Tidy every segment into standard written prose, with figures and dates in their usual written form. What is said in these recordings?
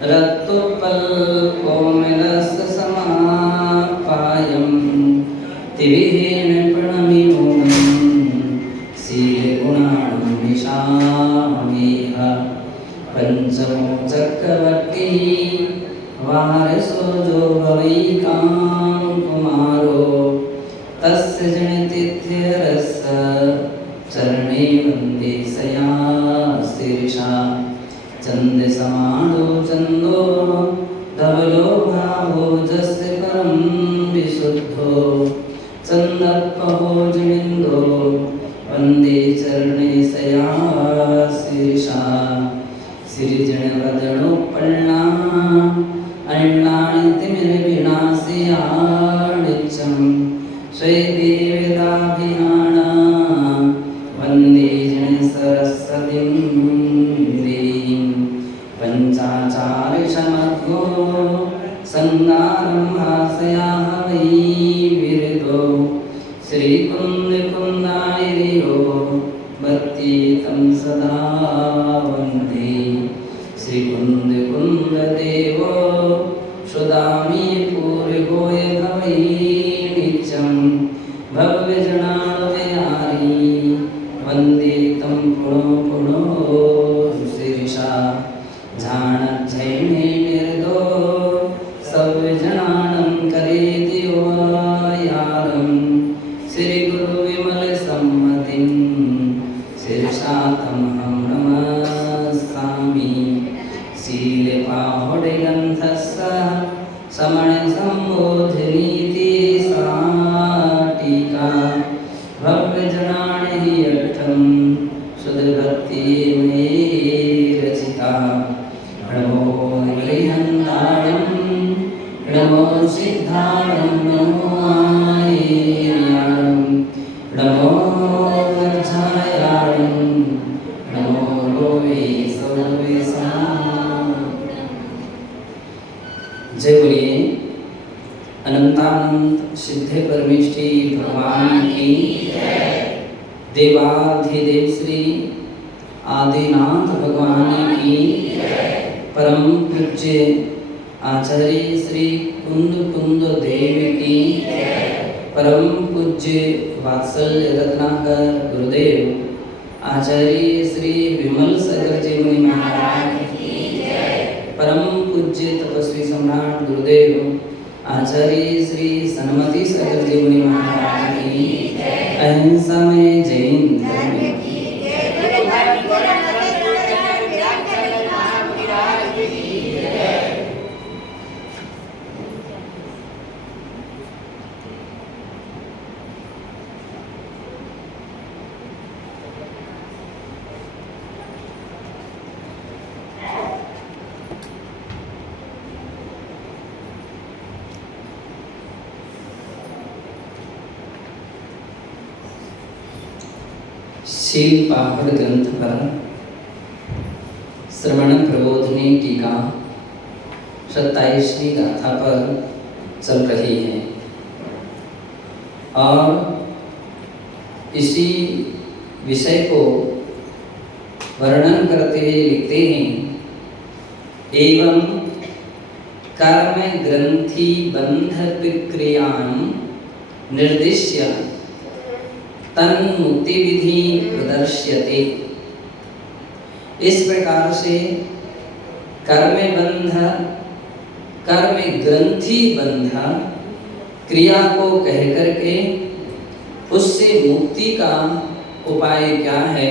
रक्तोपल्कोमलसमापायं तिविहेन प्रणमिमोहं शीलगुणाणं निशामेह पंचमो चक्रवर्ती वारसो जो भवैकां कुमारो तस्य जनितिथ्यरस्य चरणे वन्दे सया शीर्षा चंद्रसमानो चंदो धवलो भावो जस्य परम विशुद्धो चंदपहो जनिंदो वंदे चरणे सया शीर्षा सिरिजन वदनो पल्ला अण्णानि तिमिरविनाशयानित्यं स्वदेवदाभियाना वन्दे जन सरस्वतीं देवीं पंचाचार्यसमग्रो संगारं भासयाः वै विरदो श्रीकुन्दकुन्दायिरो भक्ति तं सदा वन्दे श्रीकुन्दकुन्ददेवो सुदामी पूर्वोय भवै नित्यं भव्यजनालयारी वन्दे तं पुनो पुनो शीर्षा झाणज्जैने निर्दो सव्यजनानं करे दिवायारं श्रीगुरुविमलसम्मतिं शीर्षा तमहं नमस्सामि शीलपाहुडग्रन्थस्य समणसम्बोधिनीति सा टीका भव्यजनानि हि अर्थं सुधभक्ति मे रचिता नमो गृहन्तारं नमो सिद्धारं नमो आयेर्यां नमो वर्षायां नमो लोवे सर्वेषां। जय बोलिए अनंतानंत सिद्धे परमेष्ठी भगवान की देवाधिदेव श्री आदिनाथ भगवान की परम पूज्य आचार्य श्री कुंद कुंद देव की परम पूज्य वात्सल्य रत्नाकर गुरुदेव आचार्य श्री विमल सागर जी मुनि महाराज परम पूज्य तपस्वी सम्राट गुरुदेव आचार्य श्री सन्मति सागर जी मुनि महाराज की अहिंसा में जैन शील पाहुड़ ग्रंथ पर श्रवण प्रबोधिनी टीका 27वीं गाथा पर चल रही है और इसी विषय को वर्णन करते हुए लिखते हैं एवं कर्म ग्रंथि बंध विक्रियां निर्दिश्य तन्मुक्ति विधि प्रदर्श्यते। इस प्रकार से कर्म बंध कर्म ग्रंथि बंध क्रिया को कह करके उससे मुक्ति का उपाय क्या है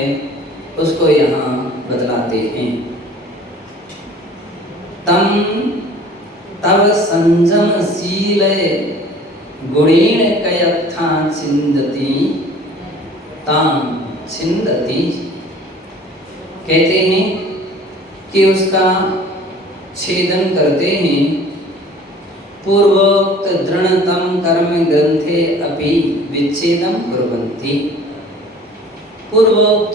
उसको यहाँ बतलाते हैं। तम तव संयमशील गुणेन कयत्था छिन्दति तां छिन्दति। कहते हैं कि उसका छेदन करते हैं पूर्वोक्त दृढ़तम कर्म ग्रंथे अपि विच्छेदम कुर्वन्ति। पूर्वोक्त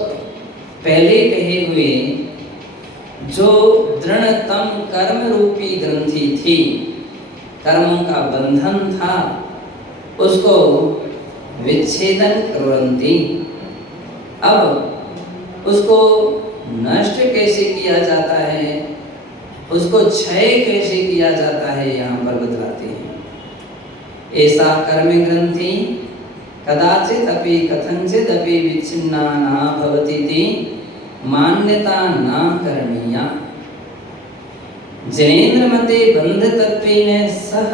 पहले कहे हुए जो दृढ़तम कर्म रूपी ग्रंथि थी, कर्मों का बंधन था, उसको विच्छेदन कुर्वन्ति। अब उसको नष्ट कैसे किया जाता है उसको क्षय कैसे किया जाता है यहाँ पर बतलाते हैं। ऐसा कर्म ग्रंथि कदाचित अपि कथंचित अपि विच्छिन्ना न भवतीति मान्यता न करणीया। जनेन्द्र मते बंध तत्वेन सह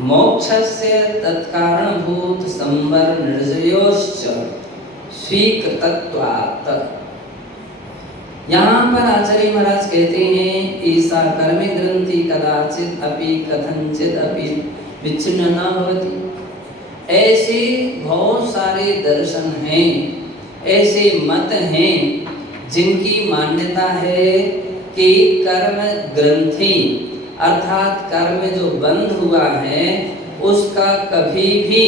मोक्षस्य तत्कारणभूत संवर निर्जयोश्च स्वीकृतत्वात्। यहाँ पर आचार्य महाराज कहते हैं ऐसा कर्म ग्रंथि कदाचित अपि कथंचित अपि विच्छिन्न न भवति। ऐसे बहुत सारे दर्शन हैं, ऐसे मत हैं जिनकी मान्यता है कि कर्म ग्रंथि अर्थात कर्म जो बंद हुआ है उसका कभी भी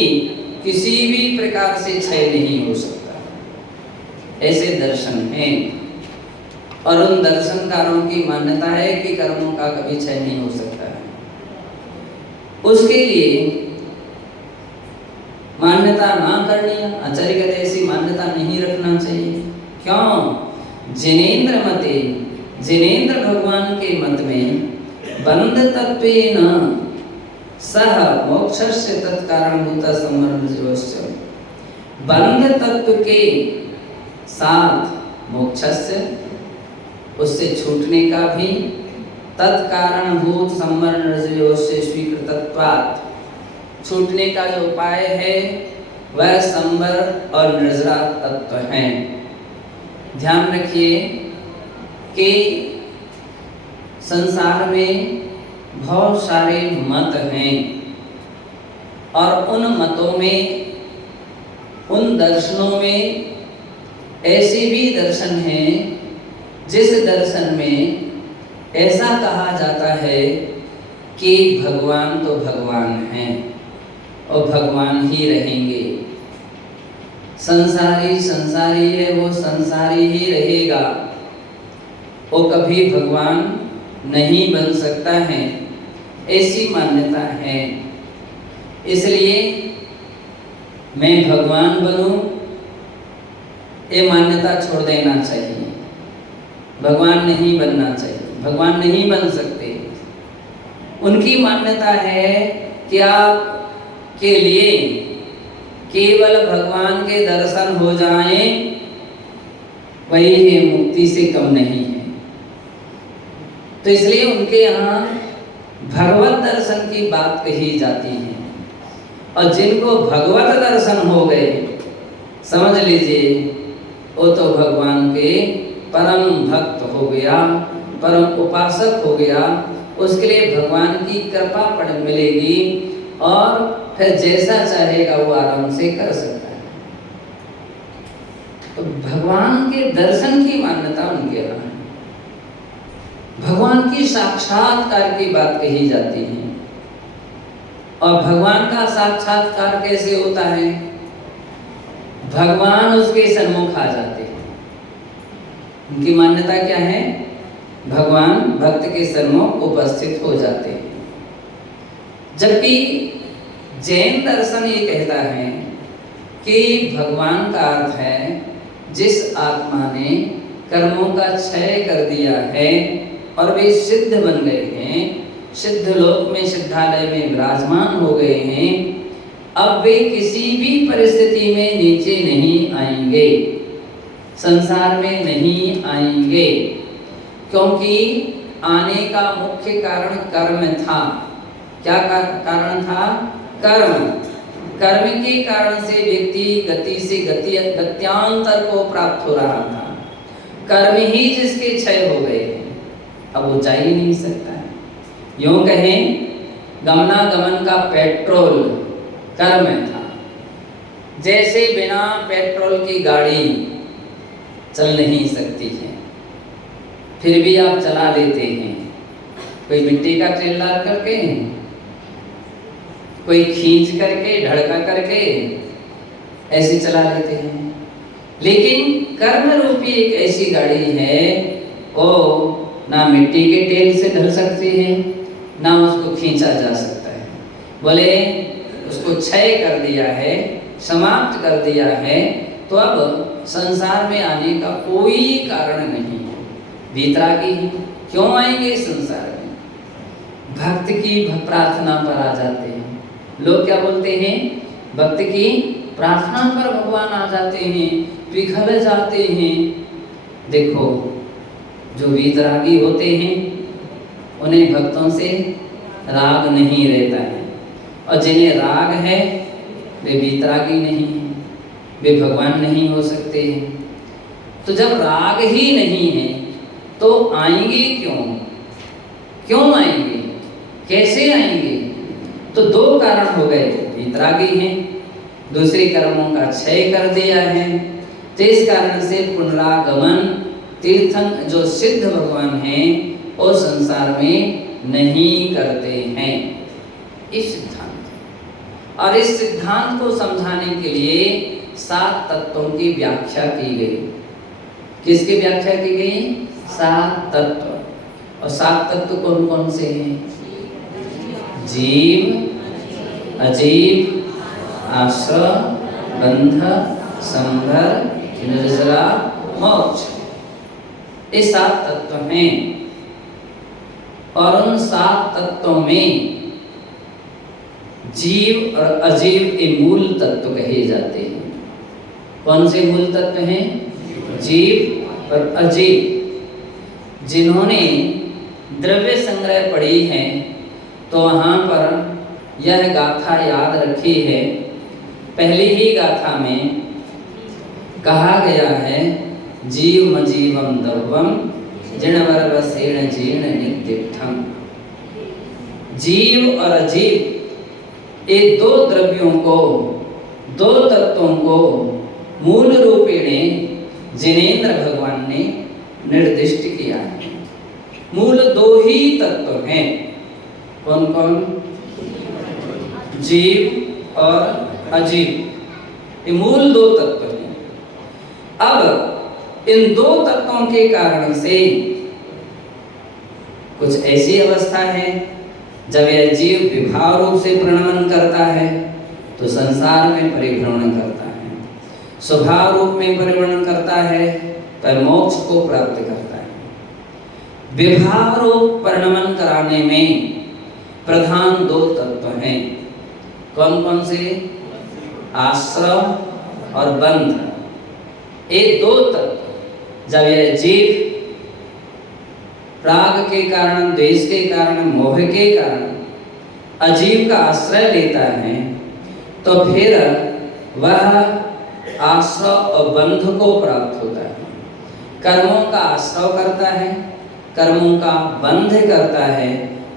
किसी भी प्रकार से क्षय नहीं हो सकता। ऐसे दर्शन हैं और उन दर्शनकारों की मान्यता है कि कर्मों का कभी क्षय नहीं हो सकता है। उसके लिए मान्यता ना करनी है। आचार्य कहते ऐसी मान्यता नहीं रखना चाहिए। क्यों? जिनेन्द्र मते, जिनेन्द्र भगवान के मत में बंध तत्वेन सह मोक्षस्य तत्कारणभूत संवर्णस्य, बंध तत्व के साथ मोक्षस्य उससे छूटने का भी तत्कारणभूत संवर्णस्य स्वीकृतत्वात्, छूटने का जो उपाय है वह संवर और निर्जरा तत्व है। ध्यान रखिए कि संसार में बहुत सारे मत हैं और उन मतों में, उन दर्शनों में ऐसे भी दर्शन हैं जिस दर्शन में ऐसा कहा जाता है कि भगवान तो भगवान हैं और भगवान ही रहेंगे। संसारी संसारी है, वो संसारी ही रहेगा, वो कभी भगवान नहीं बन सकता है, ऐसी मान्यता है। इसलिए मैं भगवान बनूं, ये मान्यता छोड़ देना चाहिए। भगवान नहीं बनना चाहिए, भगवान नहीं बन सकते। उनकी मान्यता है कि आपके लिए केवल भगवान के दर्शन हो जाएं वही है, मुक्ति से कम नहीं है। तो इसलिए उनके यहाँ भगवत दर्शन की बात कही जाती है और जिनको भगवत दर्शन हो गए, समझ लीजिए वो तो भगवान के परम भक्त हो गया, परम उपासक हो गया। उसके लिए भगवान की कृपा मिलेगी और फिर जैसा चाहेगा वो आराम से कर सकता है। तो भगवान के दर्शन की मान्यता उनके यहाँ है। भगवान की साक्षात्कार की बात कही जाती है। और भगवान का साक्षात्कार कैसे होता है? भगवान उसके सन्मुख आ जाते हैं। उनकी मान्यता क्या है? भगवान भक्त के सन्मुख उपस्थित हो जाते हैं। जबकि जैन दर्शन ये कहता है कि भगवान का अर्थ है जिस आत्मा ने कर्मों का क्षय कर दिया है और वे सिद्ध बन गए हैं, सिद्ध लोक में सिद्धालय में विराजमान हो गए हैं, अब वे किसी भी परिस्थिति में नीचे नहीं आएंगे, संसार में नहीं आएंगे, क्योंकि आने का मुख्य कारण कर्म था। क्या कारण था? कर्म। कर्म के कारण से व्यक्ति गति से गत्यांतर को प्राप्त हो रहा था। कर्म ही जिसके क्षय हो गए हैं, अब वो जा ही नहीं सकता है। यूं कहें गमनागमन का पेट्रोल कर्म था। जैसे बिना पेट्रोल की गाड़ी चल नहीं सकती है, फिर भी आप चला लेते हैं। कोई मिट्टी का तेल डाल करके, कोई खींच करके, ढड़का करके ऐसे चला लेते हैं। लेकिन कर्म रूपी एक ऐसी गाड़ी है, वो ना मिट्टी के तेल से ढल सकती है, ना उसको खींचा जा सकता है। बोले उसको क्षय कर दिया है, समाप्त कर दिया है, तो अब संसार में आने का कोई कारण नहीं है। वीतरागी है। क्यों आएंगे संसार में? भक्त की प्रार्थना पर आ जाते हैं। लोग क्या बोलते हैं? भक्त की प्रार्थना पर भगवान आ जाते हैं, पिघल जाते हैं। देखो, जो वीतरागी होते हैं उन्हें भक्तों से राग नहीं रहता है, और जिन्हें राग है वे वीतरागी नहीं है, वे भगवान नहीं हो सकते हैं। तो जब राग ही नहीं है तो आएंगे क्यों? क्यों आएंगे? कैसे आएंगे? तो दो कारण हो गए, वीतरागी हैं, दूसरे कर्मों का क्षय कर दिया है, तो इस कारण से पुनरागमन तीर्थन जो सिद्ध भगवान हैं वो संसार में नहीं करते हैं। इस सिद्धांत और इस सिद्धांत को समझाने के लिए 7 तत्वों की व्याख्या की गई। किसकी व्याख्या की गई? 7 तत्व। और 7 तत्व कौन कौन से हैं? जीव, अजीव, आश्रय, बंध, संभर, निर्जरा, मोक्ष, ये 7 तत्व हैं। और उन 7 तत्वों में जीव और अजीव ये मूल तत्व कहे जाते हैं। कौन से मूल तत्व हैं? जीव और अजीव। जिन्होंने द्रव्य संग्रह पढ़ी है तो वहाँ पर यह गाथा याद रखी है। पहली ही गाथा में कहा गया है, जीव मजीवम दर्वम जिणवरवसेण जीर्ण नित्यम। जीव और अजीव ये 2 द्रव्यों को, 2 तत्वों को मूल रूपेणे जिनेन्द्र भगवान ने निर्दिष्ट किया है। मूल 2 ही तत्व हैं। कौन कौन? जीव और अजीव, ये मूल 2 तत्व हैं। अब इन 2 तत्वों के कारण से कुछ ऐसी अवस्था है जब यह जीव विभाव रूप से प्रणमन करता है तो संसार में परिभ्रमण करता है, स्वभाव रूप में परिभ्रमण करता है तो मोक्ष को प्राप्त करता है। विभाव रूप परिणमन कराने में प्रधान 2 तत्व हैं। कौन कौन से? आश्रय और बंध। ये 2 तत्व जब यह जीव राग के कारण, द्वेष के कारण, मोह के कारण अजीव का आश्रय लेता है तो फिर वह आश्रय और बंध को प्राप्त होता है। कर्मों का आश्रय करता है, कर्मों का बंध करता है,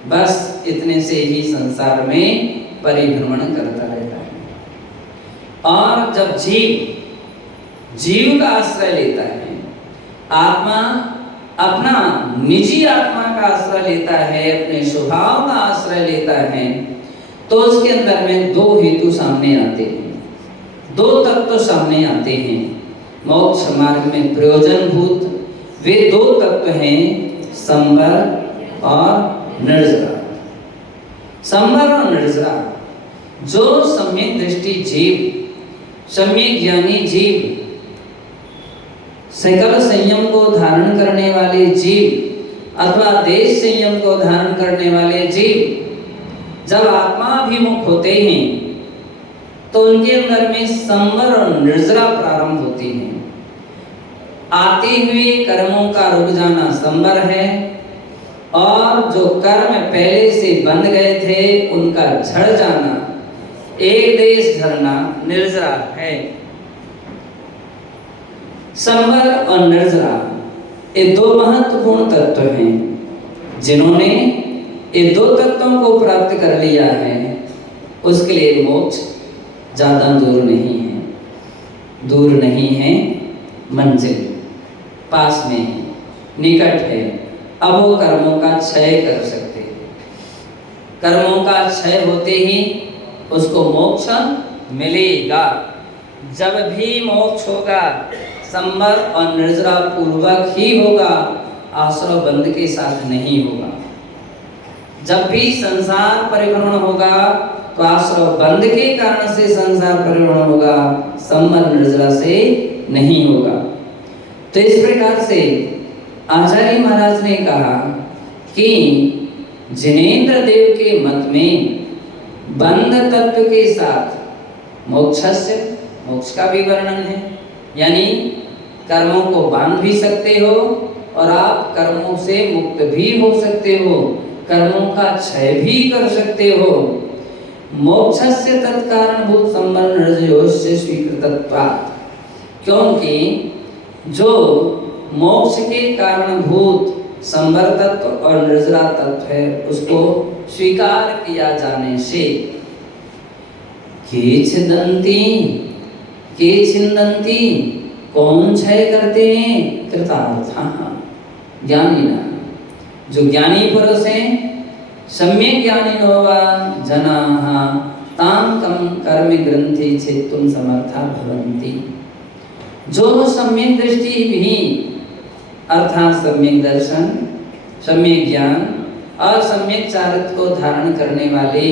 बस इतने से ही संसार में परिभ्रमण करता रहता है। और जब जीव का आश्रय लेता है, आत्मा अपना निजी आत्मा का आश्रय लेता है, अपने स्वभाव का आश्रय लेता है, तो उसके अंदर में 2 हेतु सामने आते हैं, 2 तत्व सामने आते हैं। मोक्ष मार्ग में प्रयोजनभूत वे 2 तत्व हैं, संवर और निर्जरा। संवर और निर्जरा, जो सम्यक दृष्टि जीव, सम्यक ज्ञानी जीव, सकल संयम को धारण करने वाले जीव अथवा देश संयम को धारण करने वाले जीव जब आत्माभिमुख होते हैं तो उनके अंदर में संवर और निर्जरा प्रारंभ होती है। आते हुए कर्मों का रुक जाना संवर है, और जो कर्म पहले से बंध गए थे उनका झड़ जाना, एक देश झरना निर्जरा है। संवर और निर्जरा ये 2 महत्वपूर्ण तत्व हैं। जिन्होंने ये 2 तत्वों को प्राप्त कर लिया है उसके लिए मोक्ष ज़्यादा दूर नहीं है, दूर नहीं है, मंजिल पास में है, निकट है। अब वो कर्मों का क्षय कर सकते हैं। कर्मों का क्षय होते ही उसको मोक्ष मिलेगा। जब भी मोक्ष होगा संवर और निर्जरा पूर्वक ही होगा, आश्रय बंध के साथ नहीं होगा। जब भी संसार परिभ्रमण होगा तो आश्रय बंध के कारण से संसार परिभ्रमण होगा, संवर निर्जरा से नहीं होगा। तो इस प्रकार से आचार्य महाराज ने कहा कि जिनेंद्र देव के मत में बंध तत्व के साथ मोक्षस्य, मोक्ष का भी वर्णन है, यानी कर्मों को बांध भी सकते हो और आप कर्मों से मुक्त भी हो सकते हो, कर्मों का क्षय भी कर सकते हो। मोक्षस्य तत्कारणभूत संबंध रजयोस्य स्वीकृतत्वात्, क्योंकि जो मोक्ष के कारणभूत संवर तत्व और निर्जरा तत्व है उसको स्वीकार किया जाने से के छिंदन्ति, कौन क्षय करते हैं? कृतार्थाः, ज्ञानी ना, जो ज्ञानी पुरुष हैं, सम्यक ज्ञानिनो वा जनाः तां कर्म ग्रंथि छित्तुं समर्था भवन्ति। जो सम्यक दृष्टि भी अर्थात सम्यक दर्शन, सम्यक ज्ञान और सम्यक चारित्र को धारण करने वाले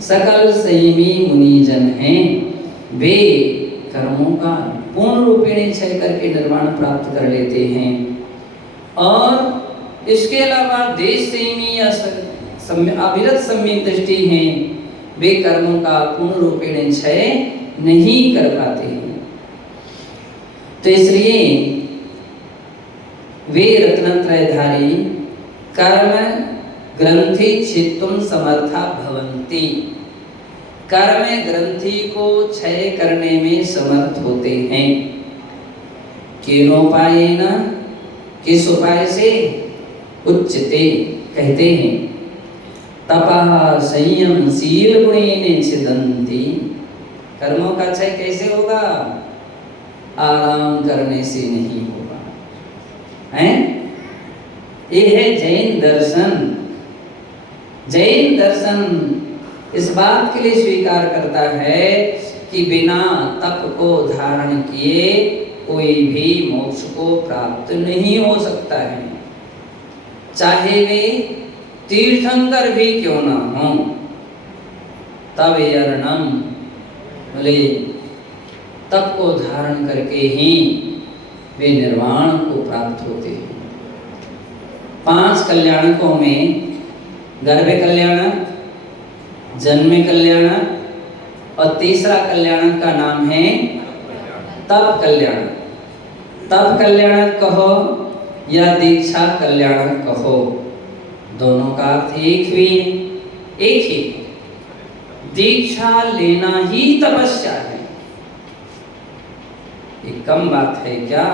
सकल संयमी मुनिजन हैं, वे कर्मों का पूर्ण रूपेण क्षय करके निर्वाण प्राप्त कर लेते हैं। और इसके अलावा देश संयमी या अविरत सम्यक दृष्टि हैं, वे कर्मों का पूर्ण रूपेण क्षय नहीं कर पाते हैं। तो इसलिए वे रत्नत्रयधारी कर्म ग्रंथि छित्तुं समर्था भवन्ति, कर्म ग्रंथि को क्षय करने में समर्थ होते हैं। केनोपायेन, किस उपाय से? उच्यते, कहते हैं तपः संयम शील गुणेन छिदन्ति। कर्मों का क्षय कैसे होगा? आराम करने से नहीं होगा, हैं? ये है जैन दर्शन। जैन दर्शन इस बात के लिए स्वीकार करता है कि बिना तप को धारण किए कोई भी मोक्ष को प्राप्त नहीं हो सकता है, चाहे वे तीर्थंकर भी क्यों ना हो। तब यर्णम, बोले तप को धारण करके ही वे निर्वाण को प्राप्त होते हैं। 5 कल्याणकों में गर्भ कल्याण, जन्म कल्याण और तीसरा कल्याण का नाम है तप कल्याण। तप कल्याण कहो या दीक्षा कल्याण कहो, दोनों का अर्थ एक ही, एक ही। दीक्षा लेना ही तपस्या है। ये कम बात है क्या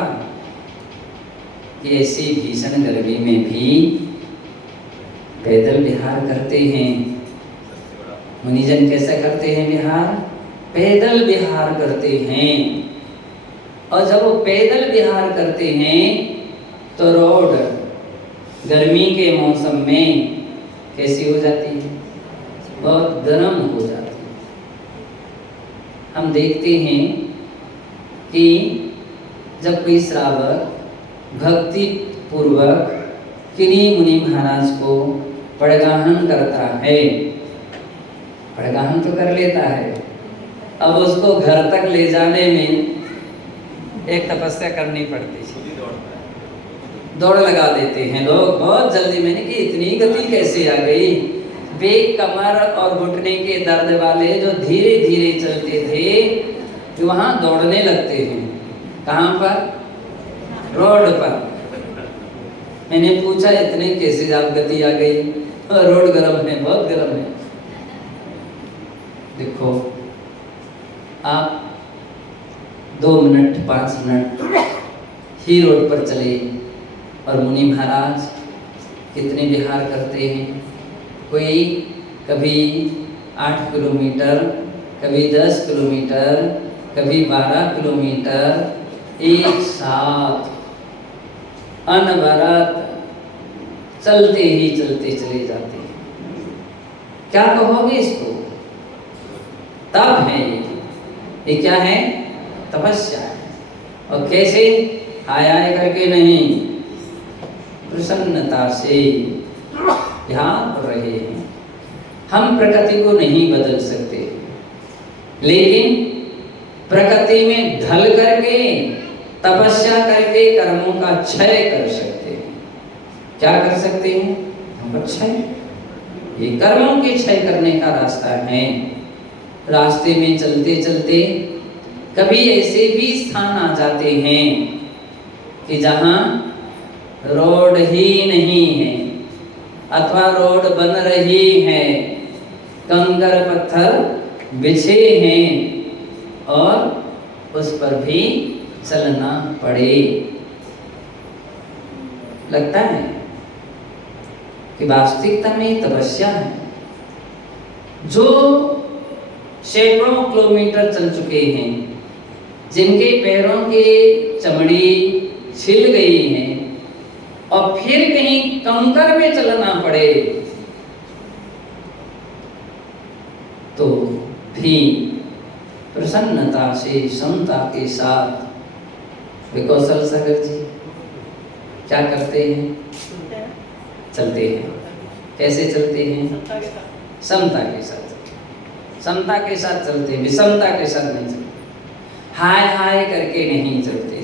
कि ऐसी भीषण गर्मी में भी पैदल विहार करते हैं। मुनिजन कैसे करते हैं विहार? पैदल विहार करते हैं। और जब वो पैदल विहार करते हैं तो रोड गर्मी के मौसम में कैसी हो जाती है? बहुत गर्म हो जाती है। हम देखते हैं कि जब कोई श्रावक भक्ति पूर्वक किन्हीं मुनि महाराज को पड़गाहन करता है, पड़गाहन तो कर लेता है, अब उसको घर तक ले जाने में एक तपस्या करनी पड़ती है। दौड़ लगा देते हैं लोग बहुत जल्दी। मैंने कि इतनी गति कैसे आ गई? बेक, कमर और घुटने के दर्द वाले जो धीरे धीरे चलते थे वहां दौड़ने लगते हैं। कहाँ पर? रोड पर। मैंने पूछा इतने कैसे आप गति आ गई? रोड गर्म है, बहुत गर्म है। देखो आप 2 मिनट 5 मिनट ही रोड पर चले और मुनि महाराज कितने विहार करते हैं। कोई कभी 8 किलोमीटर, कभी 10 किलोमीटर, कभी 12 किलोमीटर एक साथ अनवरत चलते ही चलते चले जाते हैं। क्या कहोगे इसको? तप है ये क्या है? तपस्या है। और कैसे? हाय हाय करके नहीं, प्रसन्नता से ध्यान कर रहे हैं। हम प्रकृति को नहीं बदल सकते, लेकिन प्रकृति में ढल करके तपस्या करके कर्मों का क्षय कर सकते हैं। क्या कर सकते हैं? क्षय, ये कर्मों के क्षय करने का रास्ता है। रास्ते में चलते चलते कभी ऐसे भी स्थान आ जाते हैं कि जहाँ रोड ही नहीं है अथवा रोड बन रही है, कंकर पत्थर बिछे हैं और उस पर भी चलना पड़े। लगता है कि वास्तविकता में तपस्या है। जो सैकड़ों किलोमीटर चल चुके हैं, जिनके पैरों के चमड़ी छिल गई है और फिर कहीं कंकर में चलना पड़े तो भी प्रसन्नता से, समता के साथ वे कौशल सागर जी क्या करते हैं? चलते हैं। कैसे चलते हैं? समता के साथ। समता के साथ चलते हैं, विषमता के साथ नहीं चलते, हाय हाय करके नहीं चलते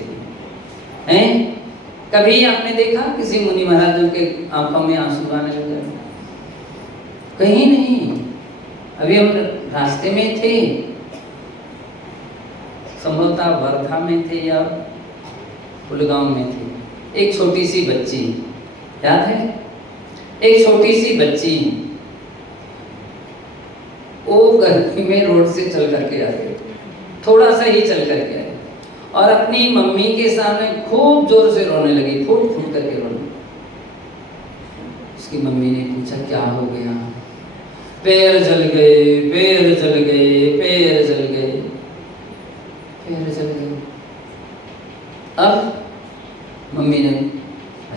हैं। कभी आपने देखा किसी मुनि महाराजों के आंखों में आंसू आने लग जाए? कहीं नहीं। अभी हम रास्ते में थे, संभवतः वर्धा में थे या पुलगांव में थे। एक छोटी सी बच्ची, याद है? एक छोटी सी बच्ची वो गर्मी में रोड से चल करके आ गई, थोड़ा सा ही चल करके आई और अपनी मम्मी के सामने खूब जोर से रोने लगी, फूट फूट करके रोने। उसकी मम्मी ने पूछा क्या हो गया? पैर जल गए, पैर जल गए, पैर जल गए, पैर जल गए। अब मम्मी ने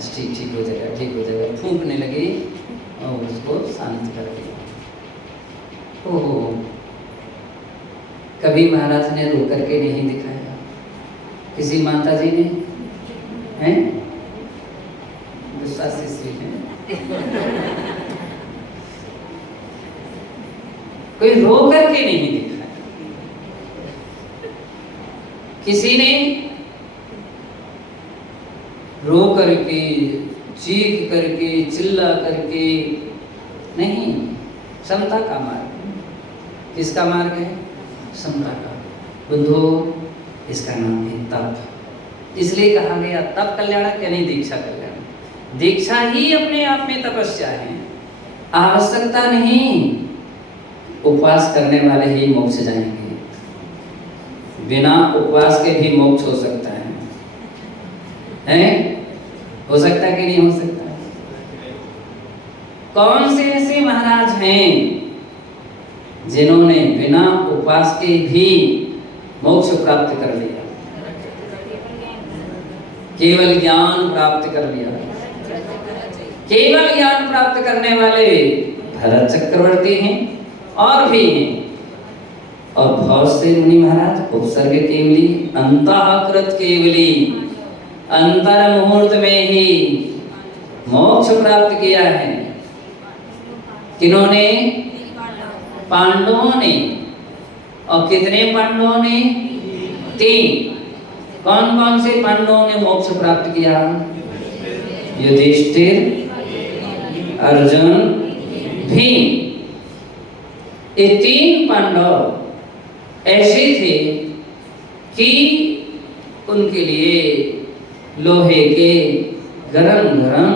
ठीक ठीक हो जाएगा, ठीक हो जाएगा, फूंकने लगी और उसको शांत कर दिया। ओहो, कभी महाराज ने रो करके नहीं दिखाया, किसी माता जी ने हैं विश्वासी श्री है कोई रो करके नहीं दिखाया। किसी ने रो करके, चीख करके, चिल्ला करके नहीं। समता का मार्ग। किसका मार्ग है? समता का। बुद्धो, इसका नाम है तप। इसलिए कहा गया तप कल्याणक यानी दीक्षा कल्याण। दीक्षा ही अपने आप में तपस्या है। आवश्यकता नहीं उपवास करने वाले ही मोक्ष जाएंगे, बिना उपवास के भी मोक्ष हो सकता है। हो सकता है कि नहीं हो सकता? कौन से ऐसे महाराज हैं जिन्होंने बिना उपवास के भी मोक्ष प्राप्त कर लिया, केवल ज्ञान प्राप्त कर लिया? केवल ज्ञान प्राप्त करने वाले भरत चक्रवर्ती हैं और भी हैं, और बहुत से मुनि महाराज उपसर्ग केवली, अंतःकृत केवली, अंतर मुहूर्त में ही मोक्ष प्राप्त किया है। किन्होंने? पांडवों ने। और कितने पांडवों ने? 3। कौन कौन से पांडवों ने मोक्ष प्राप्त किया? युधिष्ठिर, अर्जुन, भीम। ये 3 पांडव ऐसे थे कि उनके लिए लोहे के गरम गरम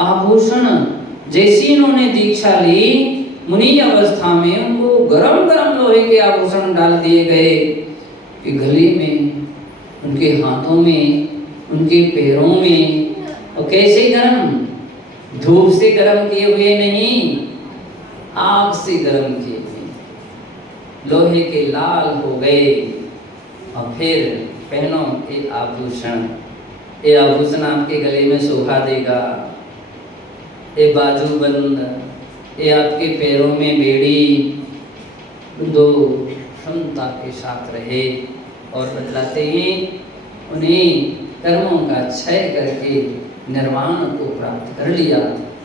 आभूषण, जैसी उन्होंने दीक्षा ली मुनि अवस्था में, उनको गरम गरम लोहे के आभूषण डाल दिए गए कि गले में, उनके हाथों में, उनके पैरों में। और कैसे गरम? धूप से गरम किए हुए नहीं, आग से गरम किए हुए, लोहे के लाल हो गए। और फिर पहनो ये आभूषण, ये आभूषण आपके गले में शोभा देगा, ये बाजूबंद, ये आपके पैरों में बेड़ी। दो क्षमता के साथ रहे। और बतलाते हैं उन्हें कर्मों का क्षय करके निर्वाण को प्राप्त कर लिया,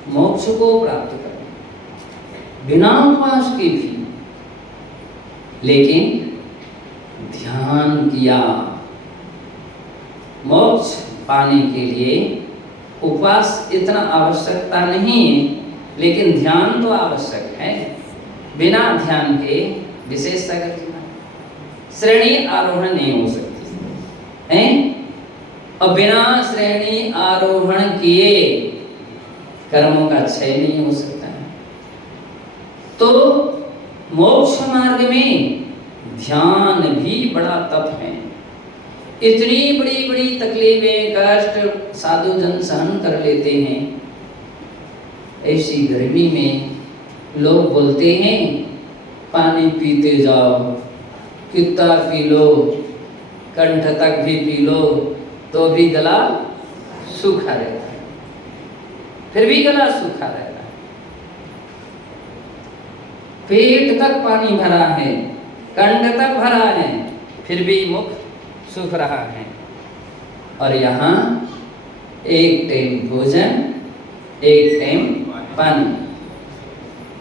मोक्ष को प्राप्त कर लिया, बिना उपवास के भी। लेकिन ध्यान किया। मोक्ष पाने के लिए उपवास इतना आवश्यकता नहीं है, लेकिन ध्यान तो आवश्यक है। बिना ध्यान के विशेष सागर जीवन श्रेणी आरोहण नहीं हो सकती है, और बिना श्रेणी आरोहण किए कर्मों का क्षय नहीं हो सकता है। तो मोक्ष मार्ग में ध्यान भी बड़ा तप है। इतनी बड़ी बड़ी तकलीफें कष्ट साधु जन सहन कर लेते हैं। ऐसी गर्मी में लोग बोलते हैं पानी पीते जाओ, कितना पी लो, कंठ तक भी पी लो तो भी गला सूखा रहता है, फिर भी गला सूखा रहता है। पेट तक पानी भरा है, कंठ तक भरा है, फिर भी मुख सूख रहा है। और यहाँ एक टाइम भोजन, एक टाइम पानी,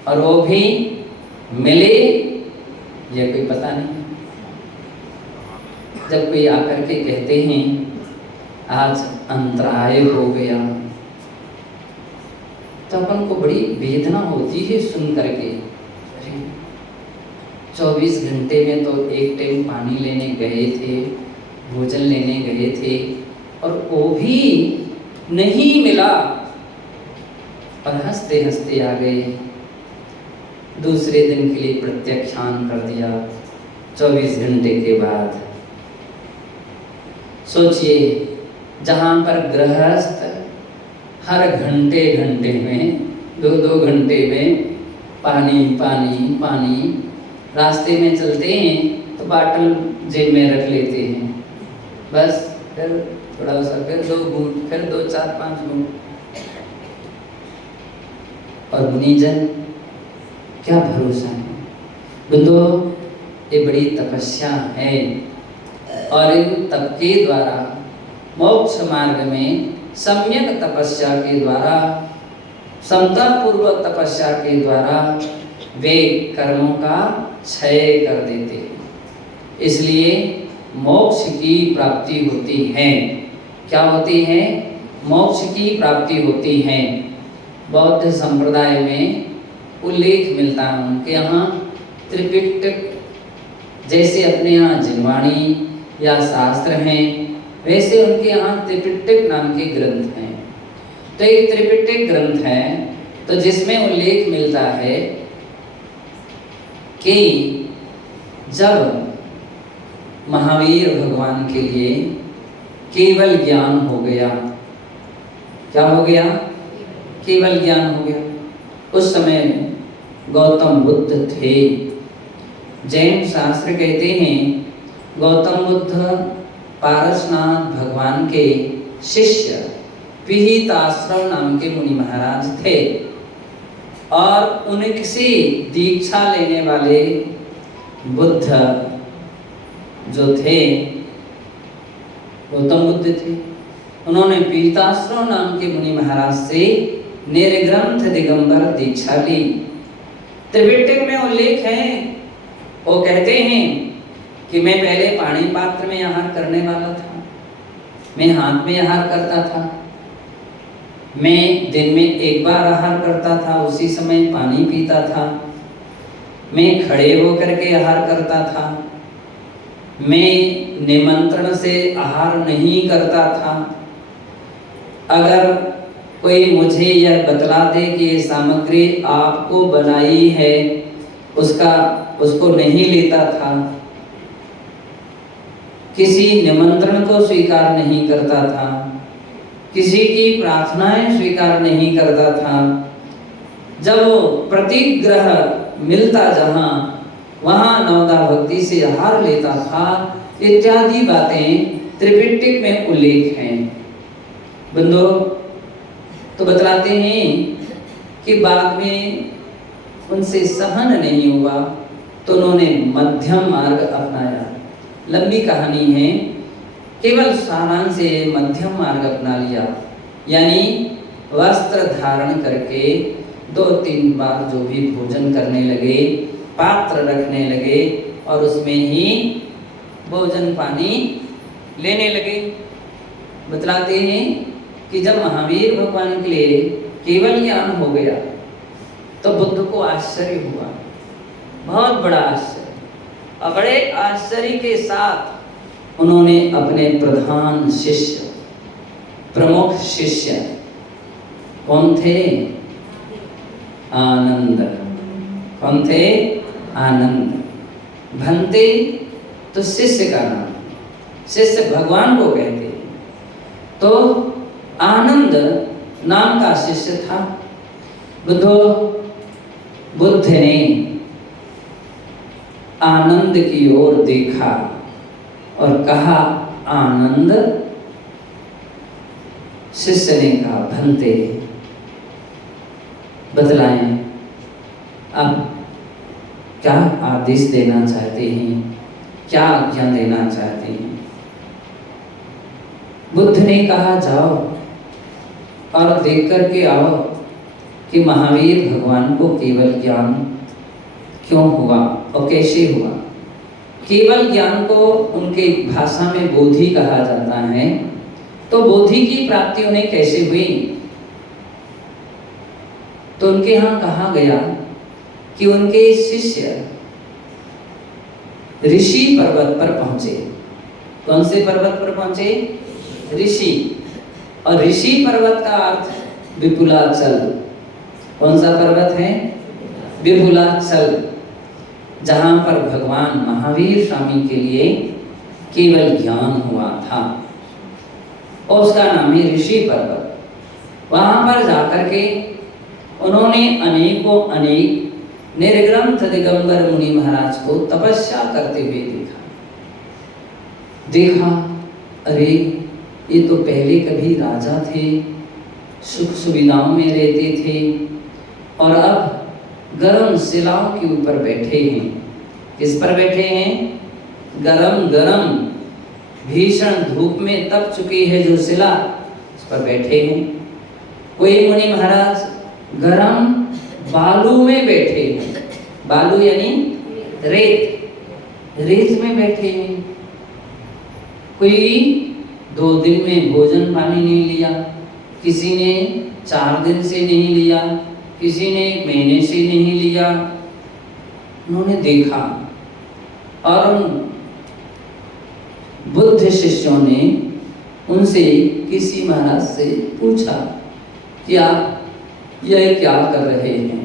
और वो भी मिले ये कोई पता नहीं। जब कोई आकर के कहते हैं आज अंतराय हो गया, तो अपन को बड़ी वेदना होती है सुन करके। 24 घंटे में तो एक टाइम पानी लेने गए थे, भोजन लेने गए थे, और वो भी नहीं मिला, और हंसते हंसते आ गए। दूसरे दिन के लिए प्रत्याख्यान कर दिया 24 घंटे के बाद। सोचिए, जहाँ पर गृहस्थ हर घंटे घंटे में 2-2 घंटे में पानी पानी पानी, रास्ते में चलते हैं तो बाटल जेब में रख लेते हैं, बस फिर थोड़ा सा, फिर 2 घूंट, फिर 2 4 5 घूंट। और मुनिजन क्या भरोसा है बंदो, ये बड़ी तपस्या है, और इन तप के द्वारा मोक्ष मार्ग में सम्यक तपस्या के द्वारा, समता पूर्वक तपस्या के द्वारा वे कर्मों का क्षय कर देते हैं। इसलिए मोक्ष की प्राप्ति होती है। क्या होती है? मोक्ष की प्राप्ति होती है। बौद्ध संप्रदाय में उल्लेख मिलता है उनके यहाँ त्रिपिटक, जैसे अपने यहाँ जिनवाणी या शास्त्र हैं, वैसे उनके यहाँ त्रिपिटक नाम के ग्रंथ हैं। तो एक त्रिपिटक ग्रंथ है, तो जिसमें उल्लेख मिलता है कि जब महावीर भगवान के लिए केवल ज्ञान हो गया, क्या हो गया? केवल ज्ञान हो गया। उस समय गौतम बुद्ध थे। जैन शास्त्र कहते हैं गौतम बुद्ध पारसनाथ भगवान के शिष्य पिहिताश्रम नाम के मुनि महाराज थे, और उनसे दीक्षा लेने वाले बुद्ध जो थे गौतम बुद्ध थे। उन्होंने पिहिताश्रम नाम के मुनि महाराज से निर्ग्रंथ दिगंबर दीक्षा ली। त्रिपिटक में उल्लेख है, वो कहते हैं कि मैं पहले पानी पात्र में आहार करने वाला था, मैं हाथ में आहार करता था, मैं दिन में एक बार आहार करता था, उसी समय पानी पीता था, मैं खड़े होकर के आहार करता था, मैं निमंत्रण से आहार नहीं करता था। अगर कोई मुझे यह बतला दे कि ये सामग्री आपको बनाई है, उसको नहीं लेता था, किसी निमंत्रण को स्वीकार नहीं करता था, किसी की प्रार्थनाएं स्वीकार नहीं करता था। जब वो प्रतिग्रह मिलता जहाँ, वहाँ नवदा भक्ति से आहार लेता था, इत्यादि बातें त्रिपिटक में उल्लेख हैं। बंधो, तो बतलाते हैं कि बाद में उनसे सहन नहीं हुआ, तो उन्होंने मध्यम मार्ग अपनाया। लंबी कहानी है, केवल सारांश से मध्यम मार्ग अपना लिया, यानी वस्त्र धारण करके 2-3 बार जो भी भोजन करने लगे, पात्र रखने लगे, और उसमें ही भोजन पानी लेने लगे। बतलाते हैं कि जब महावीर भगवान के लिए केवल ज्ञान हो गया तो बुद्ध को आश्चर्य हुआ, बहुत बड़ा आश्चर्य। और बड़े आश्चर्य के साथ उन्होंने अपने प्रधान शिष्य, प्रमुख शिष्य कौन थे? आनंद। कौन थे? आनंद। भंते तो शिष्य का नाम, शिष्य भगवान को कहते हैं। तो आनंद नाम का शिष्य था। बुद्ध ने आनंद की ओर देखा और कहा आनंद। शिष्य ने कहा भंते, बतलाएं अब क्या आदेश देना चाहते हैं, क्या आज्ञा देना चाहते हैं? बुद्ध ने कहा जाओ और देख करके आओ कि महावीर भगवान को केवल ज्ञान क्यों हुआ और कैसे हुआ। केवल ज्ञान को उनके भाषा में बोधि कहा जाता है। तो बोधि की प्राप्ति उन्हें कैसे हुई? तो उनके यहाँ कहा गया कि उनके शिष्य ऋषि पर्वत पर पहुंचे। कौन से पर्वत पर पहुंचे? ऋषि। और ऋषि पर्वत का अर्थ विपुलाचल। कौन सा पर्वत है? विपुलाचल, जहां पर भगवान महावीर स्वामी के लिए केवल ज्ञान हुआ था और उसका नाम है ऋषि पर्वत। वहां पर जाकर के उन्होंने अनेकों अनेक निर्ग्रंथ दिगंबर मुनि महाराज को तपस्या करते हुए देखा। अरे ये तो पहले कभी राजा थे, सुख सुविधाओं में रहते थे और अब गरम शिलाओं के ऊपर बैठे हैं। किस पर बैठे हैं? गरम गरम भीषण धूप में तप चुकी है जो शिला, उस पर बैठे हैं। कोई मुनि महाराज गरम बालू में बैठे हैं। बालू यानी रेत, रेत में बैठे हैं। कोई 2 दिन में भोजन पानी नहीं लिया, किसी ने 4 दिन से नहीं लिया, किसी ने 1 महीने से नहीं लिया। उन्होंने देखा और उन बुद्ध शिष्यों ने उनसे किसी महाराज से पूछा कि आप यह क्या कर रहे हैं?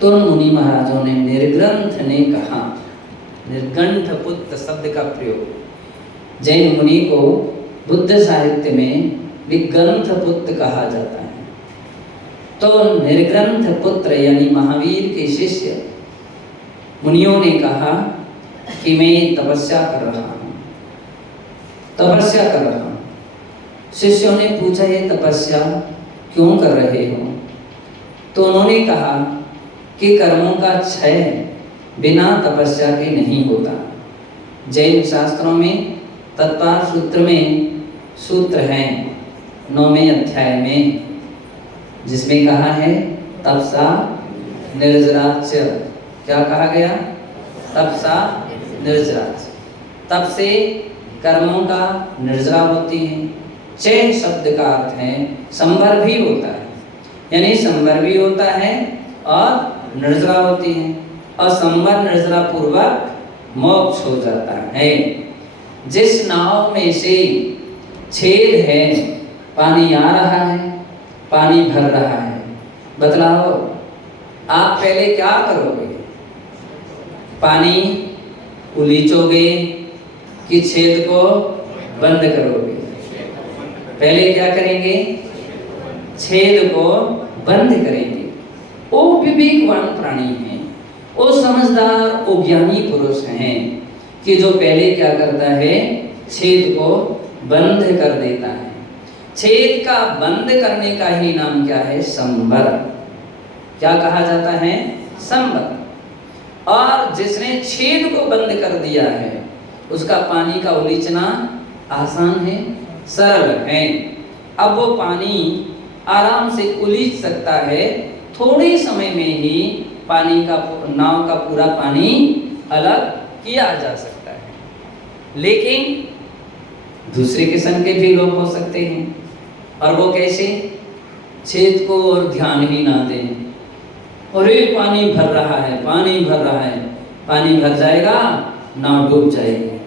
तो मुनि महाराजों ने, निर्ग्रंथ ने कहा, निर्गंठ पुत्र शब्द का प्रयोग जैन मुनि को बुद्ध साहित्य में विग्रंथ पुत्र कहा जाता है। तो निर्ग्रंथ पुत्र यानी महावीर के शिष्य मुनियों ने कहा कि मैं तपस्या कर रहा हूँ, तपस्या कर रहा हूँ। शिष्यों ने पूछा ये तपस्या क्यों कर रहे हो? तो उन्होंने कहा कि कर्मों का क्षय बिना तपस्या के नहीं होता। जैन शास्त्रों में तत्वार सूत्र में सूत्र हैं 9वें अध्याय में, जिसमें कहा है तपसा निर्जराच। क्या कहा गया? तपसा निर्जराच। तप से कर्मों का निर्जरा होती है। चय शब्द का अर्थ है संवर भी होता है, यानी संवर भी होता है और निर्जरा होती है, और संवर निर्जरा पूर्वक मोक्ष हो जाता है। जिस नाव में से छेद है, पानी आ रहा है, पानी भर रहा है, बतलाओ आप पहले क्या करोगे? पानी उलीचोगे कि छेद को बंद करोगे? पहले क्या करेंगे? छेद को बंद करेंगे। वो विवेकवान प्राणी हैं, वो समझदार, वो ज्ञानी पुरुष हैं कि जो पहले क्या करता है? छेद को बंद कर देता है। छेद का बंद करने का ही नाम क्या है? संवर। क्या कहा जाता है? संवर। और जिसने छेद को बंद कर दिया है उसका पानी का उलीचना आसान है, सरल है। अब वो पानी आराम से उलीच सकता है, थोड़े समय में ही पानी का, नाव का पूरा पानी अलग किया जा सकता है। लेकिन दूसरे किस्म के भी लोग हो सकते हैं। और वो कैसे? छेद को और ध्यान ही ना दें, और ये पानी भर रहा है, पानी भर रहा है, पानी भर जाएगा, नाव डूब जाएगी।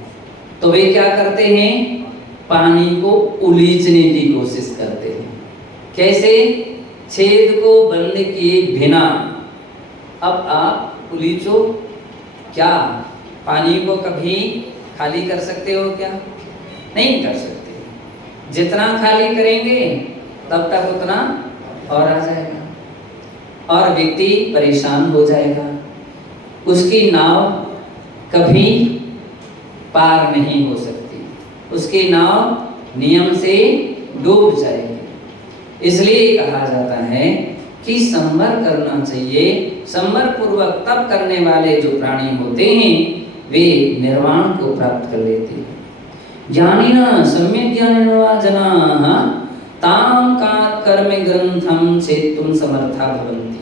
तो वे क्या करते हैं? पानी को उलीचने की कोशिश करते हैं। कैसे? छेद को बंद किए बिना। अब आप उलीचो, क्या पानी को कभी खाली कर सकते हो क्या? नहीं कर सकते। जितना खाली करेंगे तब तक उतना और आ जाएगा और व्यक्ति परेशान हो जाएगा, उसकी नाव कभी पार नहीं हो सकती, उसकी नाव नियम से डूब जाएगी। इसलिए कहा जाता है कि संवर करना चाहिए। संवर पूर्वक तप करने वाले जो प्राणी होते हैं वे निर्वाण को प्राप्त कर लेते हैं। ज्ञानिना सम्यक् ज्ञानिनो जनाः तां कर्म ग्रंथम छेत्तुं समर्था भवन्ति।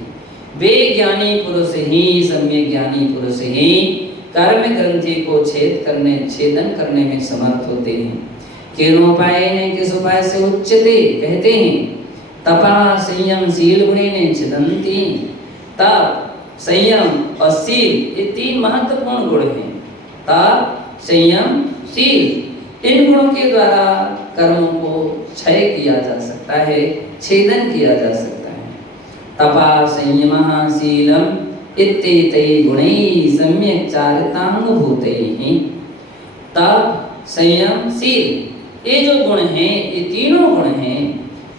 वे ज्ञानी पुरुष ही, सम्यक ज्ञानी पुरुष ही कर्म ग्रंथि को छेदन करने में समर्थ होते हैं। केनोपायेन, किस उपाय से उच्यते? कहते हैं तपा संयम शील गुणेन छिदन्ति। तप, संयम और शील ये तीन महत्वपूर्ण गुण हैं। तप, संयम, शील, इन गुणों के द्वारा कर्मों को क्षय किया जा सकता है, छेदन किया जा सकता है। तपा संयमः शीलम इत्येतैः गुणैः सम्यक् चारितांगभूतैः। तप, संयम, शील ये जो गुण हैं, ये तीनों गुण हैं,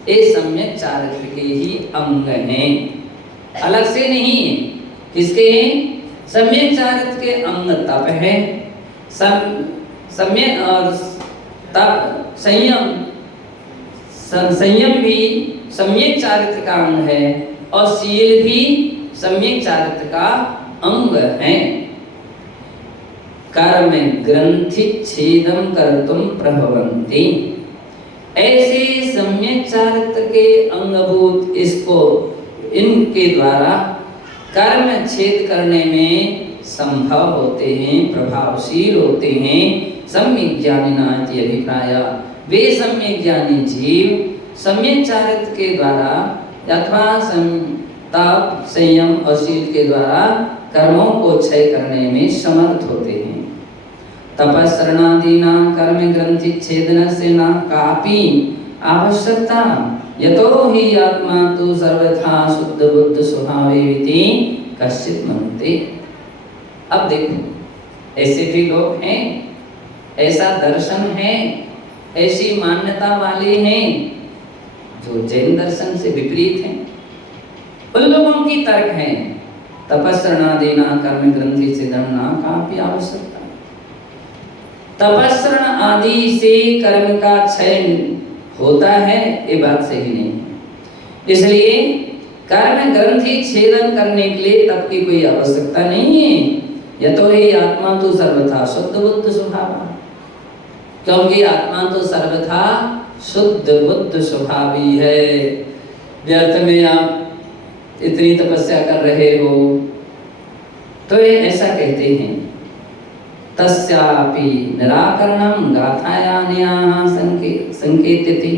ये सम्यक चारित्र के ही अंग हैं, अलग से नहीं है। किसके हैं? सम्यक चारित्र के अंग तप है, सम्यक और तप, संयम भी सम्यक चारित्र का अंग है और शील भी सम्यक चारित्र का अंग है। कर्म ग्रंथि छेदम कर्तुम प्रभवन्ति। ऐसे सम्यक चारित्र के अंगभूत इसको, इनके द्वारा कर्म छेद करने में संभव होते हैं, प्रभावशील होते हैं। सम्यक ज्ञानिना इति अभिप्राय। वे सम्यक ज्ञानी जीव सम्यक चारित्र के द्वारा अथवा तप, संयम और शील के द्वारा कर्मों को क्षय करने में समर्थ होते हैं। तपस्सरणादीना कर्म ग्रंथि छेदनस्य न कापि आवश्यकता, यतो हि आत्मा तु सर्वथा शुद्ध बुद्ध स्वभावेति कश्चित् मन्यते। अब देखो, ऐसे भी लोग हैं, ऐसा दर्शन है, ऐसी मान्यता वाले हैं जो जैन दर्शन से विपरीत हैं। उन लोगों की तर्क है तपस्सरणादीना कर्म ग्रंथि छेदन न कापि आवश्यकता। तपस्सरण आदि से कर्म का क्षय होता है, ये बात सही नहीं है। इसलिए कर्म ग्रंथि छेदन करने के लिए तप की कोई आवश्यकता नहीं है। यतो हि आत्मा तो सर्वथा शुद्ध बुद्ध स्वभाव, क्योंकि आत्मा तो सर्वथा शुद्ध बुद्ध स्वभावी है। व्यर्थ में आप इतनी तपस्या कर रहे हो, तो ये ऐसा कहते हैं। तस्यापि निराकरणं गाथायान्याः संकेत्यति।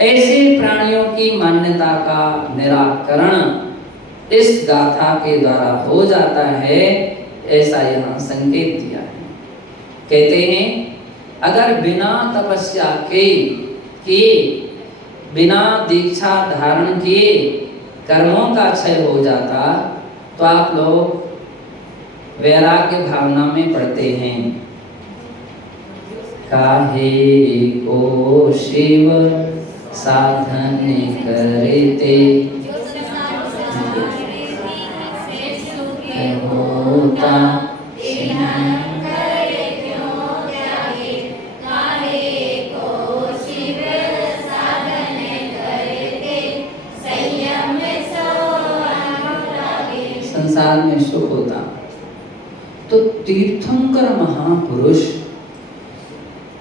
ऐसे प्राणियों की मान्यता का निराकरण इस गाथा के द्वारा हो जाता है, ऐसा यहाँ संकेत दिया है। कहते हैं अगर बिना तपस्या के बिना दीक्षा धारण किए कर्मों का क्षय हो जाता तो आप लोग वैराग्य भावना में पढ़ते हैं। काहे को शिव साधन करते होता संसार में सुख होता। तो तीर्थंकर महापुरुष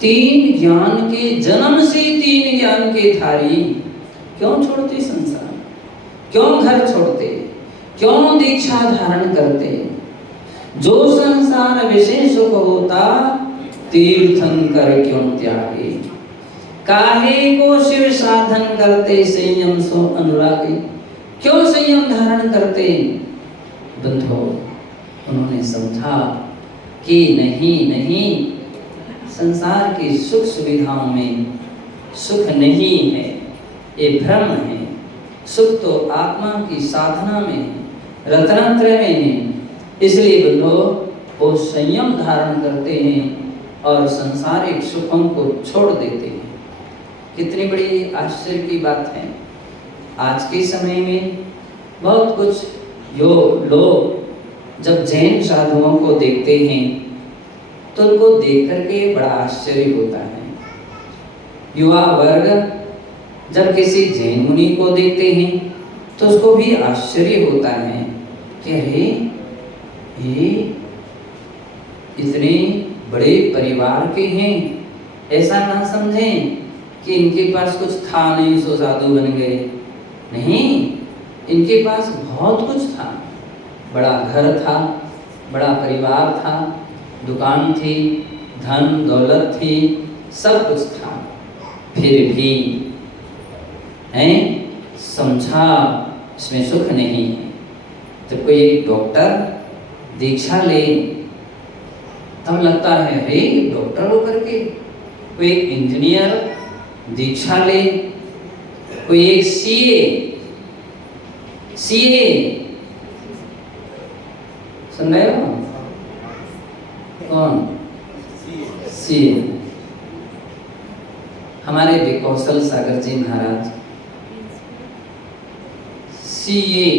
तीन ज्ञान के जन्म से तीन ज्ञान के धारी क्यों छोड़ते संसार, क्यों घर छोड़ते, क्यों दीक्षा धारण करते? जो संसार विषय सुख होता तीर्थंकर क्यों त्यागे, काहे को शिव साधन करते, संयम सो अनुरागी। क्यों संयम धारण करते बंधो? उन्होंने समझा कि नहीं, संसार की सुख सुविधाओं में सुख नहीं है, ये भ्रम है। सुख तो आत्मा की साधना में है, रत्नात्रय में है। इसलिए बंधो वो संयम धारण करते हैं और संसारिक सुखों को छोड़ देते हैं। कितनी बड़ी आश्चर्य की बात है। आज के समय में बहुत कुछ लोग जब जैन साधुओं को देखते हैं तो उनको देख करके बड़ा आश्चर्य होता है। युवा वर्ग जब किसी जैन मुनि को देखते हैं तो उसको भी आश्चर्य होता है कि अरे ये इतने बड़े परिवार के हैं। ऐसा ना समझें कि इनके पास कुछ था नहीं सो साधु बन गए। नहीं, इनके पास बहुत कुछ था। बड़ा घर था, बड़ा परिवार था, दुकान थी, धन दौलत थी, सब कुछ था। फिर भी हैं समझा इसमें सुख नहीं है। जब कोई एक डॉक्टर दीक्षा ले तब लगता है अरे डॉक्टर होकर के, कोई एक इंजीनियर दीक्षा ले, कोई एक सीए सुन रहे हो? कौन? सीए। हमारे कौशल सागर जी महाराज सीए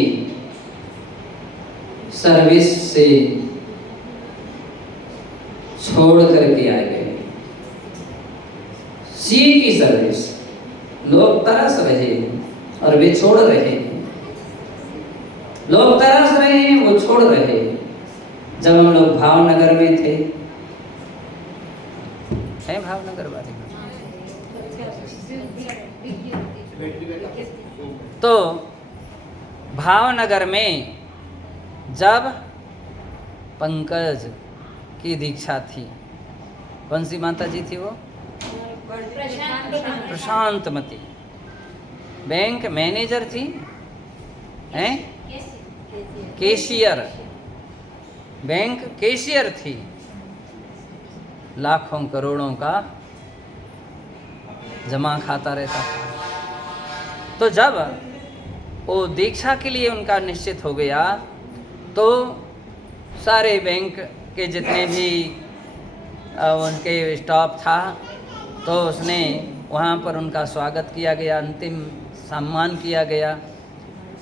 सर्विस से छोड़ करके आ गए। सीए की सर्विस लोग तरस रहे हैं और वे छोड़ रहे हैं। लोग तरस रहे हैं, वो छोड़ रहे हैं। जब हम लोग भावनगर में थे, है भावनगर वाले, तो भावनगर में जब पंकज की दीक्षा थी, कौन सी माता जी थी वो? प्रशांतमती। बैंक मैनेजर थी, हैं? कैशियर, बैंक कैशियर थी। लाखों करोड़ों का जमा खाता रहता था। तो जब वो दीक्षा के लिए उनका निश्चित हो गया तो सारे बैंक के जितने भी उनके स्टाफ था तो उसने वहाँ पर उनका स्वागत किया गया, अंतिम सम्मान किया गया।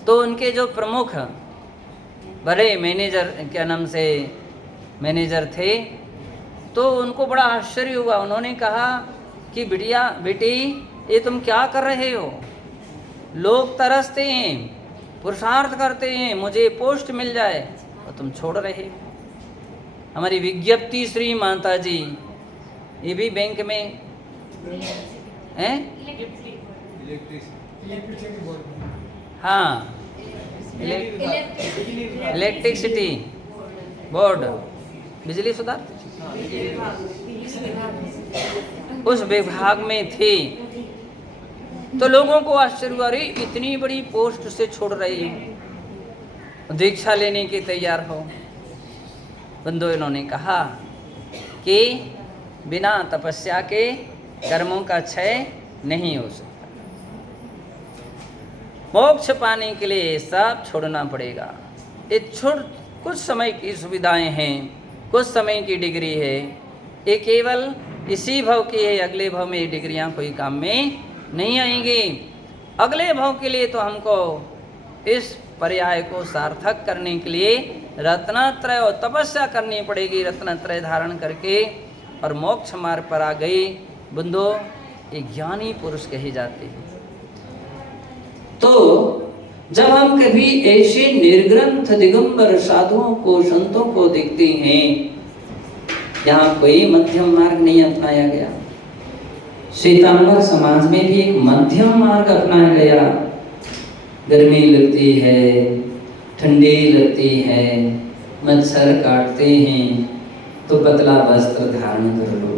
तो उनके जो प्रमुख बड़े मैनेजर, क्या नाम से मैनेजर थे, तो उनको बड़ा आश्चर्य हुआ। उन्होंने कहा कि बेटी ये तुम क्या कर रहे हो? लोग तरसते हैं, पुरुषार्थ करते हैं, मुझे पोस्ट मिल जाए, और तुम छोड़ रहे हो। हमारी विज्ञप्ति श्री माता जी ये भी बैंक में हैं? हाँ, इलेक्ट्रिसिटी बोर्ड, बिजली सुधार, उस विभाग में थे। तो लोगों को आश्चर्य हुआ, अरे इतनी बड़ी पोस्ट से छोड़ रही है, दीक्षा लेने की तैयार हो। बंधु, इन्होंने कहा कि बिना तपस्या के कर्मों का क्षय नहीं हो सकता। मोक्ष पाने के लिए सब छोड़ना पड़ेगा। ये कुछ समय की सुविधाएं हैं, कुछ समय की डिग्री है, ये केवल इसी भव की है। अगले भव में ये डिग्रियां कोई काम में नहीं आएंगी। अगले भव के लिए तो हमको इस पर्याय को सार्थक करने के लिए रत्नत्रय और तपस्या करनी पड़ेगी। रत्नत्रय धारण करके और मोक्ष मार्ग पर आ गई बंधु, ये ज्ञानी पुरुष कहे जाते हैं। तो जब हम कभी ऐसे निर्ग्रंथ दिगंबर साधुओं को, संतों को देखते हैं, यहाँ कोई मध्यम मार्ग नहीं अपनाया गया। श्वेतांबर समाज में भी एक मध्यम मार्ग अपनाया गया। गर्मी लगती है, ठंडी लगती है, मच्छर काटते हैं, तो पतला वस्त्र धारण कर लो।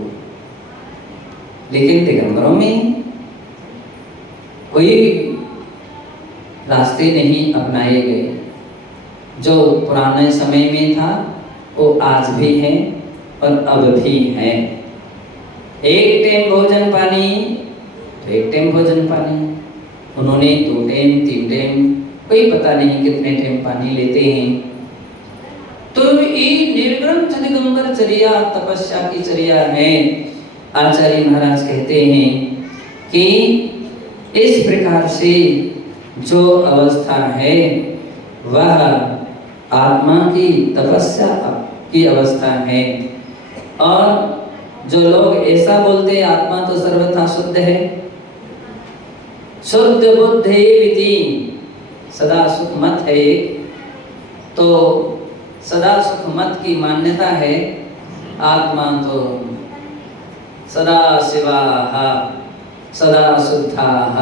लेकिन दिगंबरों में कोई रास्ते नहीं अपनाए गए। जो पुराने समय में था वो आज भी है और अब भी है। एक टाइम भोजन पानी तो एक टाइम भोजन पानी, उन्होंने 2 टाइम 3 टाइम, कोई पता नहीं कितने टाइम पानी लेते हैं। तो ये निर्ग्रंथ दिगंबर चर्या तपस्या की चर्या है। आचार्य महाराज कहते हैं कि इस प्रकार से जो अवस्था है वह आत्मा की तपस्या की अवस्था है। और जो लोग ऐसा बोलते हैं आत्मा तो सर्वथा शुद्ध है, शुद्ध बुद्धि सदा सुख मत है, तो सदा सुख मत की मान्यता है आत्मा तो सदा शिवाः सदा शुद्धाः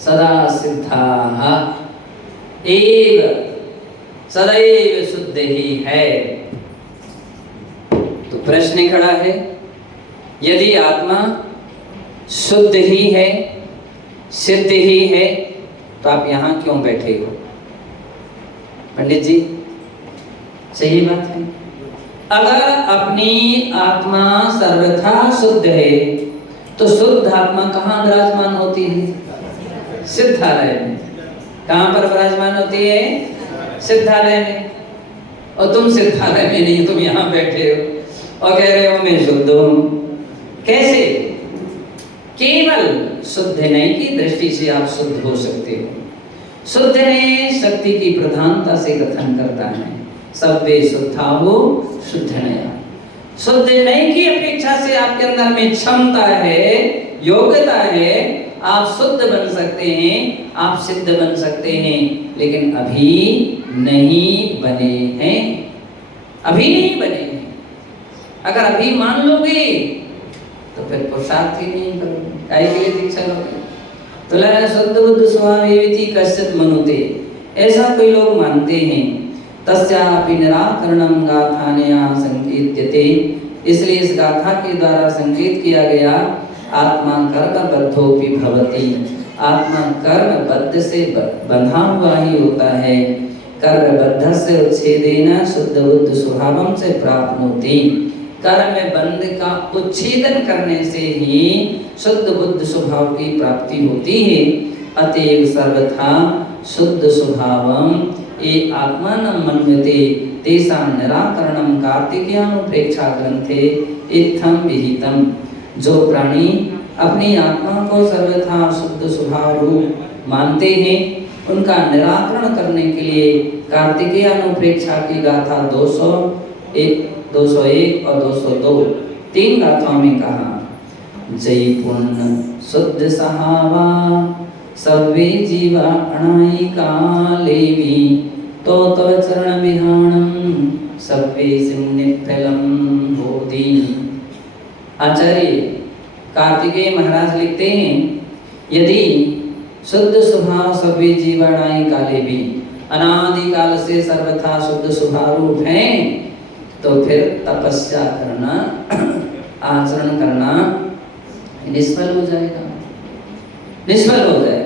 सदा सिद्धाः एव सदैव शुद्ध ही है। तो प्रश्न खड़ा है, यदि आत्मा शुद्ध ही है, सिद्ध ही है, तो आप यहाँ क्यों बैठे हो? पंडित जी सही बात है। अगर अपनी आत्मा सर्वथा शुद्ध है तो शुद्ध आत्मा कहाँ विराजमान होती है? सिद्धालय में। कहाँ पर विराजमान होती है? सिद्धालय में। और तुम सिद्धालय में नहीं, तुम यहाँ बैठे हो और कह रहे हो मैं शुद्ध हूँ। कैसे? केवल शुद्ध नहीं की दृष्टि से आप शुद्ध हो सकते हो। शुद्ध ने शक्ति की प्रधानता से कथन करता है, सब्बे शुद्धा हो शुद्ध नया। शुद्ध नहीं की अपेक्षा से आपके अंदर में क्षमता है, योग्यता है, आप शुद्ध बन सकते हैं, आप सिद्ध बन सकते हैं, लेकिन अभी नहीं बने हैं। अभी नहीं बने हैं। अगर अभी मान लोगे तो फिर पुरुषार्थ ही नहीं करोगे, काहे के लिए दीक्षा लोगे? तो लगा शुद्ध बुद्ध स्वभावेति कश्चित् मनुते, ऐसा कोई लोग मानते हैं। तस्यापि निराकरणं गाथानया संकेत्यते, इसलिए इस गाथा के द्वारा संकेत किया गया आत्मा कर्मबद्धोपि भवति, आत्मा कर्मबद्ध से बंधा हुआ ही होता है। कर्मबद्धस्य उच्छेदेन शुद्ध बुद्ध स्वभावं से प्राप्नोति, कर्म बंध का उच्छेदन करने से ही शुद्ध बुद्ध स्वभाव की प्राप्ति होती है। अतएव सर्वथा शुद्ध स्वभावं ये आत्मानं मन्यते तेषां निराकरणं कार्तिकेयानुप्रेक्षा ग्रंथे इत्थं विहितम्। जो प्राणी अपनी आत्मा को सर्वथा शुद्ध स्वभाव रूप मानते हैं, उनका निराकरण करने के लिए कार्तिकेयानुप्रेक्षा की गाथा 201 और 202 3 गाथाओं में कहा, जय पुण्य शुद्ध सहावा सव्वे जीवा अनायिका लेवी, तो तव चरण विहाणम सव्वे सिन्निफलम बोधि। आचार्य कार्तिकेय महाराज लिखते हैं, यदि शुद्ध स्वभाव सव्वे जीवा अनायिका लेवी, अनादि काल से सर्वथा शुद्ध स्वभाव रूप हैं, तो फिर तपस्या करना, आचरण करना निष्फल हो जाएगा, निष्फल हो जाएगा।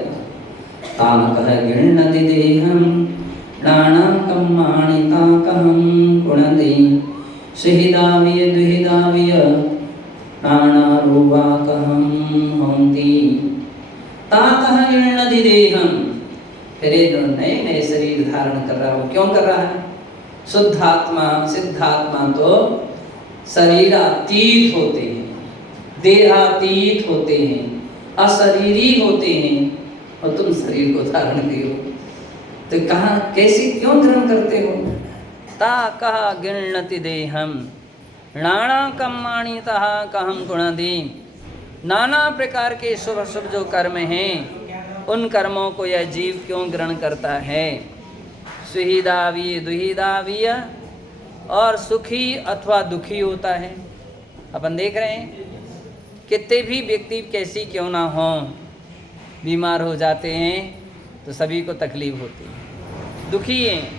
तामकः गृह्णति देहं प्राणां कर्माणि ताकहं पुनदि, सुहृदाविय दुहिदाविय प्राणारूपाकहं हौन्ति। ताकः गृह्णति देहं, फिर नए नए शरीर धारण कर रहा हो। क्यों कर रहा है? शुद्धात्मा सिद्धात्मा तो शरीरातीत होते हैं, देहातीत होते हैं, अशरीरी होते हैं, और तुम शरीर को धारण किए हो, तो कहाँ कैसे क्यों ग्रहण करते हो? ता कहा गृह्णति देहम नाना कर्माणि तः कहम गुणदि, नाना प्रकार के शुभ अशुभ जो कर्म हैं उन कर्मों को यह जीव क्यों ग्रहण करता है? सुहृदावीय दुहिदावीय, और सुखी अथवा दुखी होता है। अपन देख रहे हैं कितने भी व्यक्ति कैसी क्यों ना हो, बीमार हो जाते हैं तो सभी को तकलीफ होती है, दुखी हैं।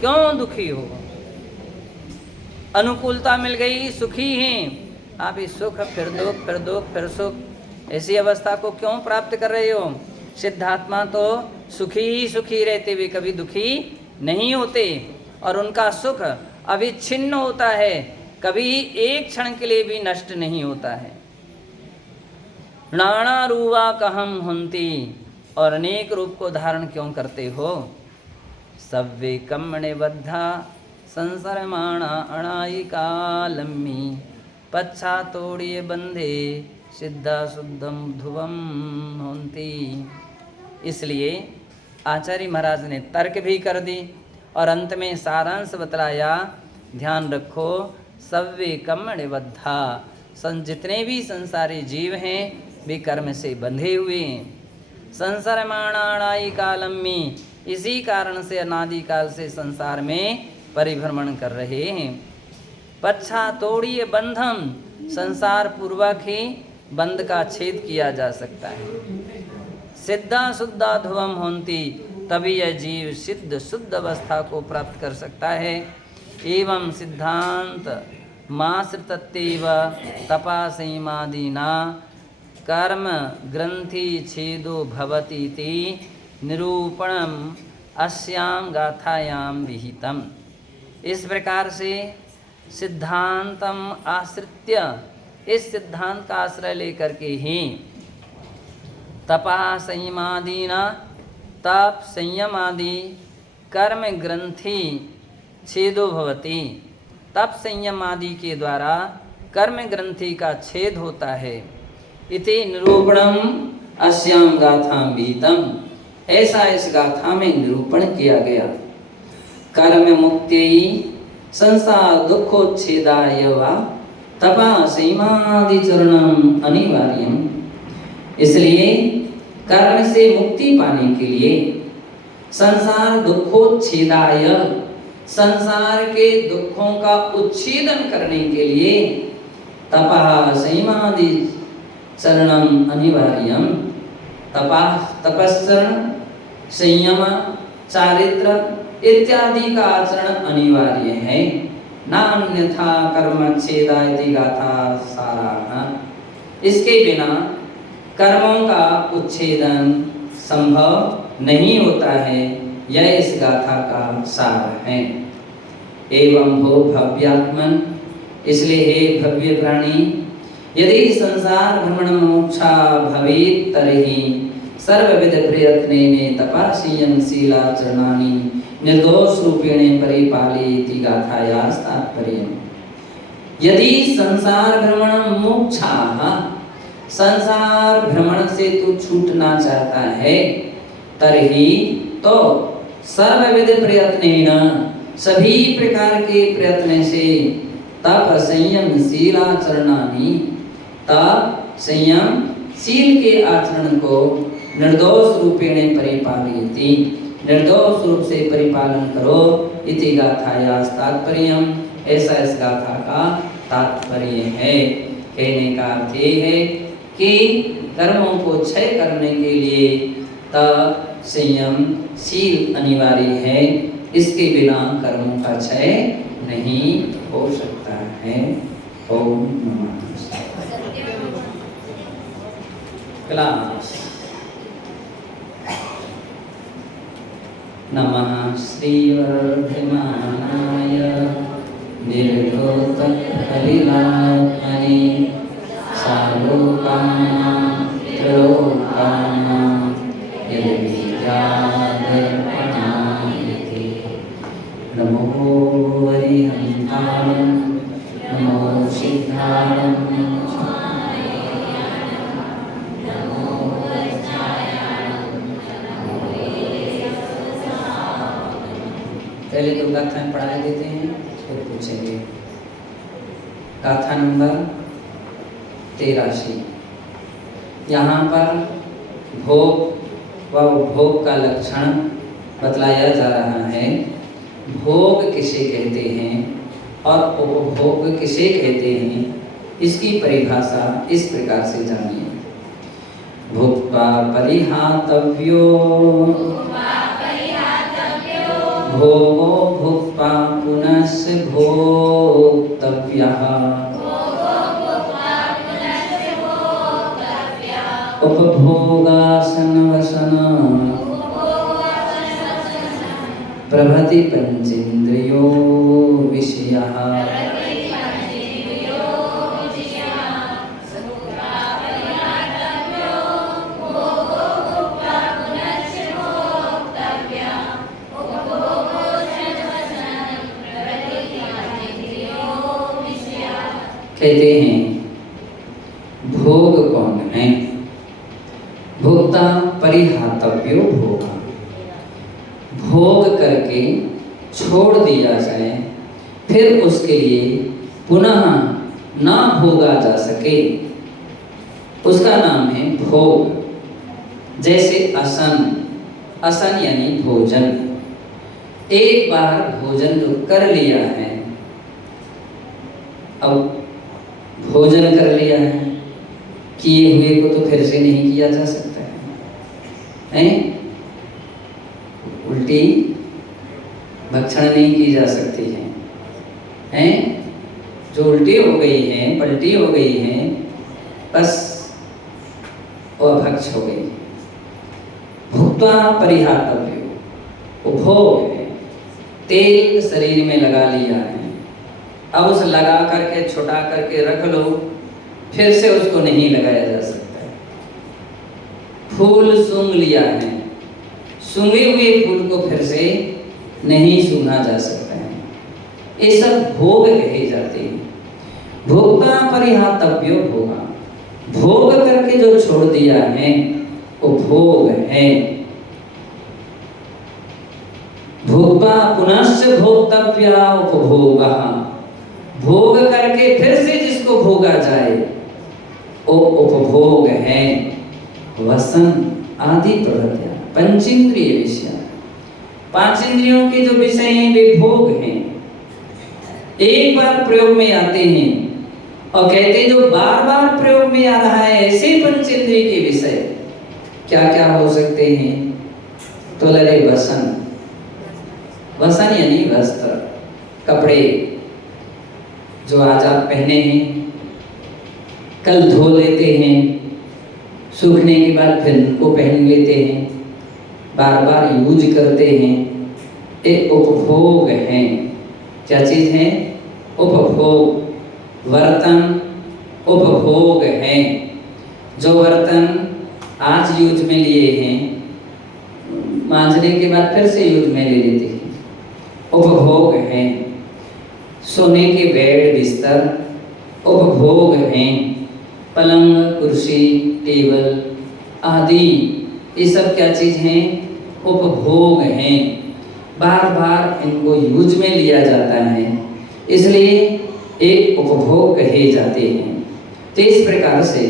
क्यों दुखी हो? अनुकूलता मिल गई, सुखी हैं, आप इस सुख फिर दुख फिर सुख, ऐसी अवस्था को क्यों प्राप्त कर रहे हो? सिद्धात्मा तो सुखी ही सुखी रहते हुए कभी दुखी नहीं होते, और उनका सुख अविच्छिन्न होता है, कभी एक क्षण के लिए भी नष्ट नहीं होता है। नाना रूवा कहम हुंती, और अनेक रूप को धारण क्यों करते हो? सव्वे कम्मणे बद्धा संसरमाणा अणायिका लम्मी, पच्छा तोड़िए बंधे सिद्धा शुद्धम ध्रुवम होंती। इसलिए आचार्य महाराज ने तर्क भी कर दी और अंत में सारांश बतलाया। ध्यान रखो, सव्वे कम्मणे बद्धा, जितने भी संसारी जीव हैं वे कर्म से बंधे हुए हैं। संसरमाणाणायि कालम्मी, इसी कारण से अनादिकाल से संसार में परिभ्रमण कर रहे हैं। पच्छा तोड़िए बंधम, संसार पूर्वक ही बंध का छेद किया जा सकता है। सिद्धा शुद्धा ध्रुवम होंती, तभी यह जीव सिद्ध शुद्ध अवस्था को प्राप्त कर सकता है। एवं सिद्धांत माश्रितत्व तपासीमादिना कर्म ग्रंथि छेदो भवतीति निरूपणम अस्याम गाथायाम विहितम। इस प्रकार से सिद्धांतम आश्रित्य, इस सिद्धांत का आश्रय लेकर के ही तपा संयमादिना, तप संयम आदि कर्म ग्रंथि छेदो भवति, तप संयम आदि के द्वारा कर्म ग्रंथि का छेद होता है। इति निरूपणम अस्याम गाथाम विहितम, ऐसा इस गाथा में निरूपण किया गया। कर्म मुक्ति संसार दुखोच्छेदाय वा तपा संयमादि चरणम अनिवार्यम। इसलिए कर्म से मुक्ति पाने के लिए, संसार दुखोच्छेदाय, संसार के दुखों का उच्छेदन करने के लिए, तपा संयमादि चरणम अनिवार्यम, तपस्चरण, संयम, चारित्र इत्यादि का आचरण अनिवार्य है। नान्यथा कर्मच्छेदा इति गाथा साराः, इसके बिना कर्मों का उच्छेदन संभव नहीं होता है, यह इस गाथा का सार है। एवं भो भव्यात्मन, इसलिए हे भव्य प्राणी, यदि संसार भ्रमण मोक्षा भवेत् तर्हि सर्वविध प्रयत्नेन तपा संयम शीलाचरणानि निर्दोष रूपेण परिपालयति गाथायाः तात्पर्यम्। यदि संसार भ्रमण मोक्षाः, संसार भ्रमण से तू छूटना चाहता है, तर्हि तो सर्वविध प्रयत्नेन, सभी प्रकार के प्रयत्न से, तप संयम शीलाचरणानि, तप संयम शील के आचरण को निर्दोष रूपेण परिपालयति, निर्दोष रूप से परिपालन करो। इति गाथायाः तात्पर्यम्, ऐसा इस गाथा का तात्पर्य है। कहने का अर्थ ये है कि कर्मों को क्षय करने के लिए तप संयम शील अनिवार्य है, इसके बिना कर्मों का क्षय नहीं हो सकता है। ओम नमः क्लास। नमः श्री वर्धमानाय निर्धोतकलिलात्मने सालोकानां त्रिलोकानां यद्विद्यादर्पणायते। नमो वरिहन्ताय, नमो सिद्धाय, पहले तो गाथा पढ़ा देते हैं, फिर पूछेंगे। गाथा नंबर 83। यहाँ पर भोग व उपभोग का लक्षण बतलाया जा रहा है। भोग किसे कहते हैं और उपभोग किसे कहते हैं, इसकी परिभाषा इस प्रकार से जानिए। भुक्त्वा परिहातव्यो भोगो भुक्त्वा पुनश्च भोक्तव्यः उपभोगासन वसन प्रभृति पंचेन्द्रियो विषयः। कहते हैं भोग कौन है? भोक्ता परिहातव्यो भोग, भोग करके छोड़ दिया जाए फिर उसके लिए पुनः ना भोगा जा सके, उसका नाम है भोग। जैसे असन, असन यानी भोजन। एक बार भोजन जो कर लिया है, अब भोजन कर लिया है, किए हुए को तो फिर से नहीं किया जा सकता है? उल्टी भक्षण नहीं की जा सकती है, हैं? जो उल्टी हो गई है, पलटी हो गई है, बस वो अभक्ष हो गई। भुक्त्वा परिहातव्यो, उपभोग है, तेल शरीर में लगा लिया है, अब उस लगा करके छुटा करके रख लो, फिर से उसको नहीं लगाया जा सकता। फूल सूंघ लिया है, सूंघे हुए फूल को फिर से नहीं सूंघा जा सकता है। ये सब भोग कहे जाते हैं। भोक्ता परिहातव्यो भोगा, भोग करके जो छोड़ दिया है वो भोग है। भोक्ता पुनश्च भोक्तव्या उपभोगः, भोग करके फिर से जिसको भोगा जाए वो उपभोग है। वसन आदि प्रवृत्तियां पंचेंद्रिय विषय, पांच इंद्रियों के जो विषय हैं वे भोग हैं। एक बार प्रयोग में आते हैं और कहते जो बार बार प्रयोग में आ रहा है ऐसे पंचेंद्रिय के विषय क्या क्या हो सकते हैं? तो लगे वसन, वसन यानी वस्त्र, कपड़े जो आज आप पहने हैं, कल धो लेते हैं, सूखने के बाद फिर उनको पहन लेते हैं, बार बार यूज करते हैं, एक उपभोग है। क्या चीज है? उपभोग। बर्तन उपभोग है। जो बर्तन आज यूज में लिए हैं, मांजने के बाद फिर से यूज में ले लेते हैं, उपभोग है। सोने के बेड बिस्तर उपभोग हैं। पलंग कुर्सी टेबल आदि ये सब क्या चीज हैं? उपभोग हैं। बार बार इनको यूज में लिया जाता है, इसलिए एक उपभोग कहे जाते हैं। तो इस प्रकार से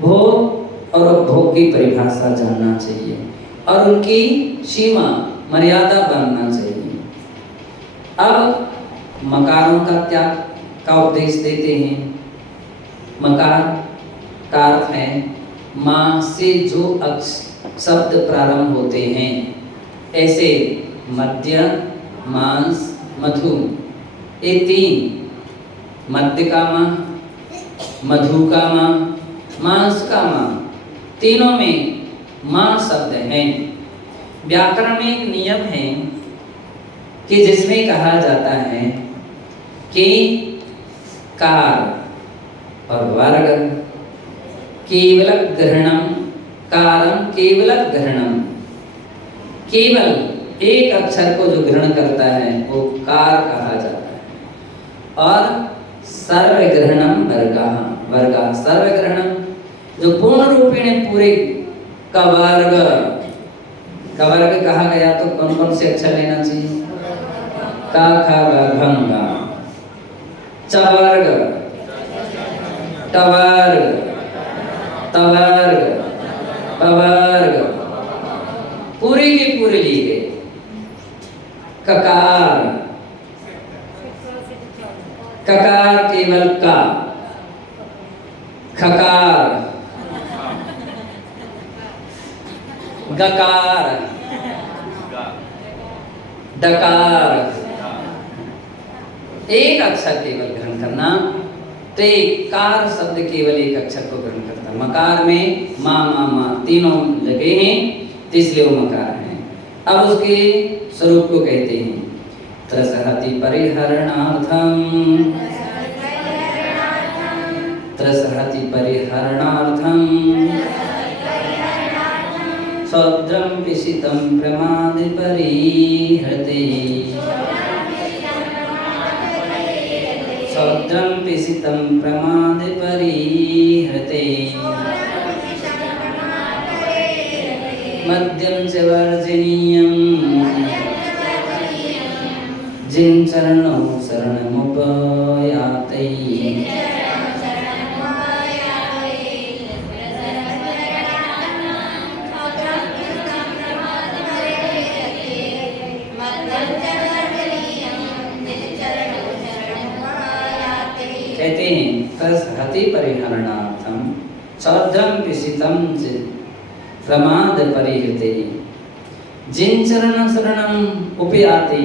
भोग और उपभोग की परिभाषा जानना चाहिए और उनकी सीमा मर्यादा बांधना चाहिए। अब मकारों का त्याग का उपदेश देते हैं। मकार का अर्थ है मां से जो शब्द प्रारंभ होते हैं, ऐसे मध्य, मांस, मधु, ये तीन, मध्य का मां, मधु का मां, मांस का मां, तीनों में मां शब्द है। व्याकरण में एक नियम है कि जिसमें कहा जाता है कि कार और वर्ग केवल ग्रहणम, कारम केवल ग्रहणम, केवल एक अक्षर को जो ग्रहण करता है वो कार कहा जाता है। और सर्वग्रहणम वर्गः, वर्गः सर्वग्रहणम जो पूर्ण रूपेण पूरे का वर्ग कहा गया, तो कौन कौन से अक्षर लेना चाहिए? का खा ग घ चवर्ग, टवर्ग, तवर्ग, पवर्ग, पूरे के पूरे लिए गए। ककार, ककार केवल का, खकार, गकार, डकार, एक अक्षर केवल ग्रहण करना। तो कार शब्द केवल एक अक्षर को ग्रहण करता। मकार में मा मा मा तीनों लगे हैं, इसलिए वो मकार है। अब उसके स्वरूप को कहते हैं त्रसहति परिहरणार्थम, त्रसहति परिहरणार्थम सौद्रम पिशितं प्रमाद परिहृते, सौद्रम पिशितं प्रमाद परिहृते मद्यं च वर्जनीयं जिन चरणौ शरणमुपयाते, कहते हैं तस्हति परिहरणार्थम सौद्रम पिशितं प्रमाद परिहृते, जिन चरण शरणम उपयाते,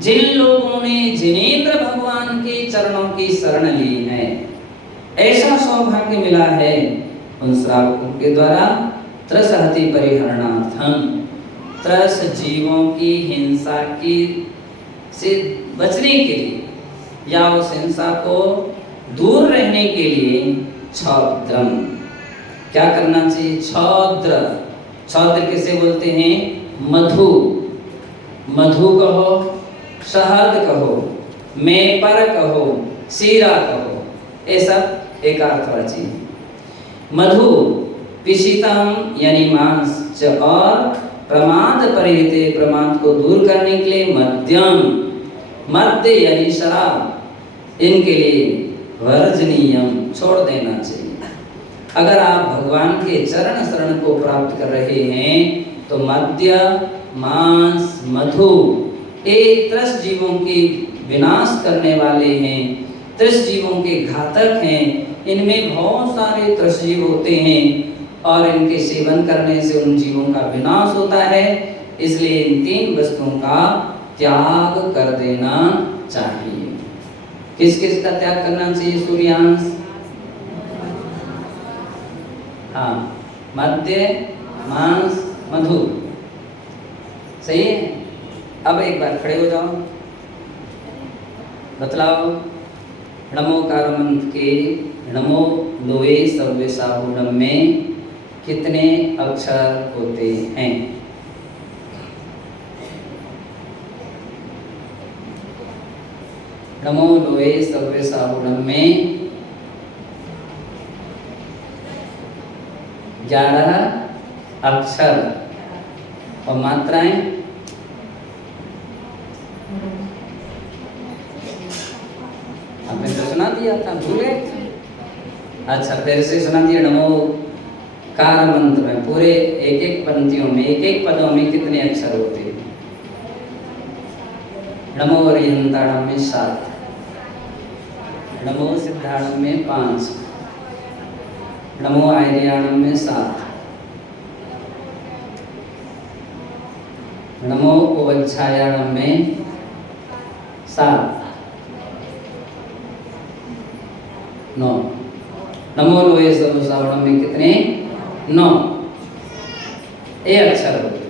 जिन लोगों ने जिनेंद्र भगवान के चरणों की शरण ली है, ऐसा सौभाग्य मिला है उन श्रावकों के द्वारा। त्रसहति परिहरणार्थम, त्रस जीवों की हिंसा की से बचने के लिए या उस हिंसा को दूर रहने के लिए छौद्रम, क्या करना चाहिए? छौद्र, छौद्र किसे बोलते हैं? मधु, मधु कहो, शहद कहो, मेपर कहो, सीरा कहो, ये सब एक अर्थवाची है। मधु पिशितम यानी मांस च, और प्रमाद परिहिते, प्रमाद को दूर करने के लिए मद्यम, मद्य यानी शराब, इनके लिए वर्जनीयम छोड़ देना चाहिए। अगर आप भगवान के चरण शरण को प्राप्त कर रहे हैं तो मद्य, मांस, मधु ये त्रस जीवों की विनाश करने वाले हैं, त्रस जीवों के घातक हैं। इनमें बहुत सारे त्रस जीव होते हैं और इनके सेवन करने से उन जीवों का विनाश होता है। इसलिए इन तीन वस्तुओं का त्याग कर देना चाहिए। किस किस का त्याग करना चाहिए? सूर्यांश, हाँ, मद्य, मांस, मधु, सही है। अब एक बार खड़े हो जाओ, बतलाओ नमोकार मंत्र के नमो लोए सर्वे साहुणम में कितने अक्षर होते हैं? नमो लोए सर्वे साहुणम में 11 अक्षर और मात्राएं आपने तो सुना दिया था, भूले? अच्छा, फिर से सुना दिया। नमो कार मंत्र में पूरे एक एक पंक्तियों में, एक एक पदों में कितने अक्षर होते हैं? नमो अरिहंताणम में 7, नमो सिद्धाणम में 5, नमो आयर्याणम में 7, नमो उवच्छायाणम में 7, 9, नमो लोए सर्वसावणम में कितने? 9 ये अक्षर होते।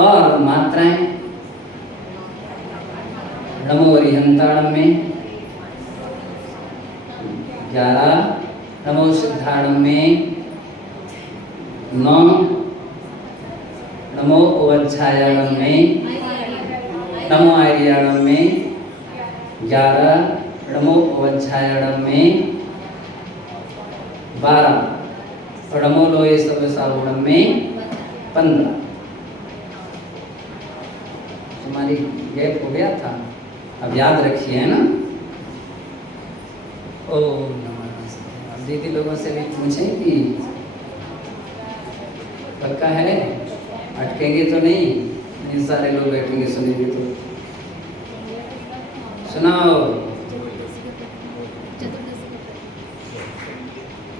और मात्राएं नमो अरिहंताणम में 11, नमो सिद्धाणम में 9, नमो उवच्छायाणम में, नमो आयर्याणम में 11, नमो उवच्छायाणम में 12 और नमो लोए सर्वसावणम में 15। तुम्हारी गैप हो गया था, अब याद रखिए, है ना? ओम नमः शिवाय। दीदी लोगों से भी पूछें कि पक्का है, अटकेंगे तो नहीं? नहीं, सारे लोग बैठेंगे सुनेंगे तो। सुनाओ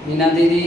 मीना दीदी।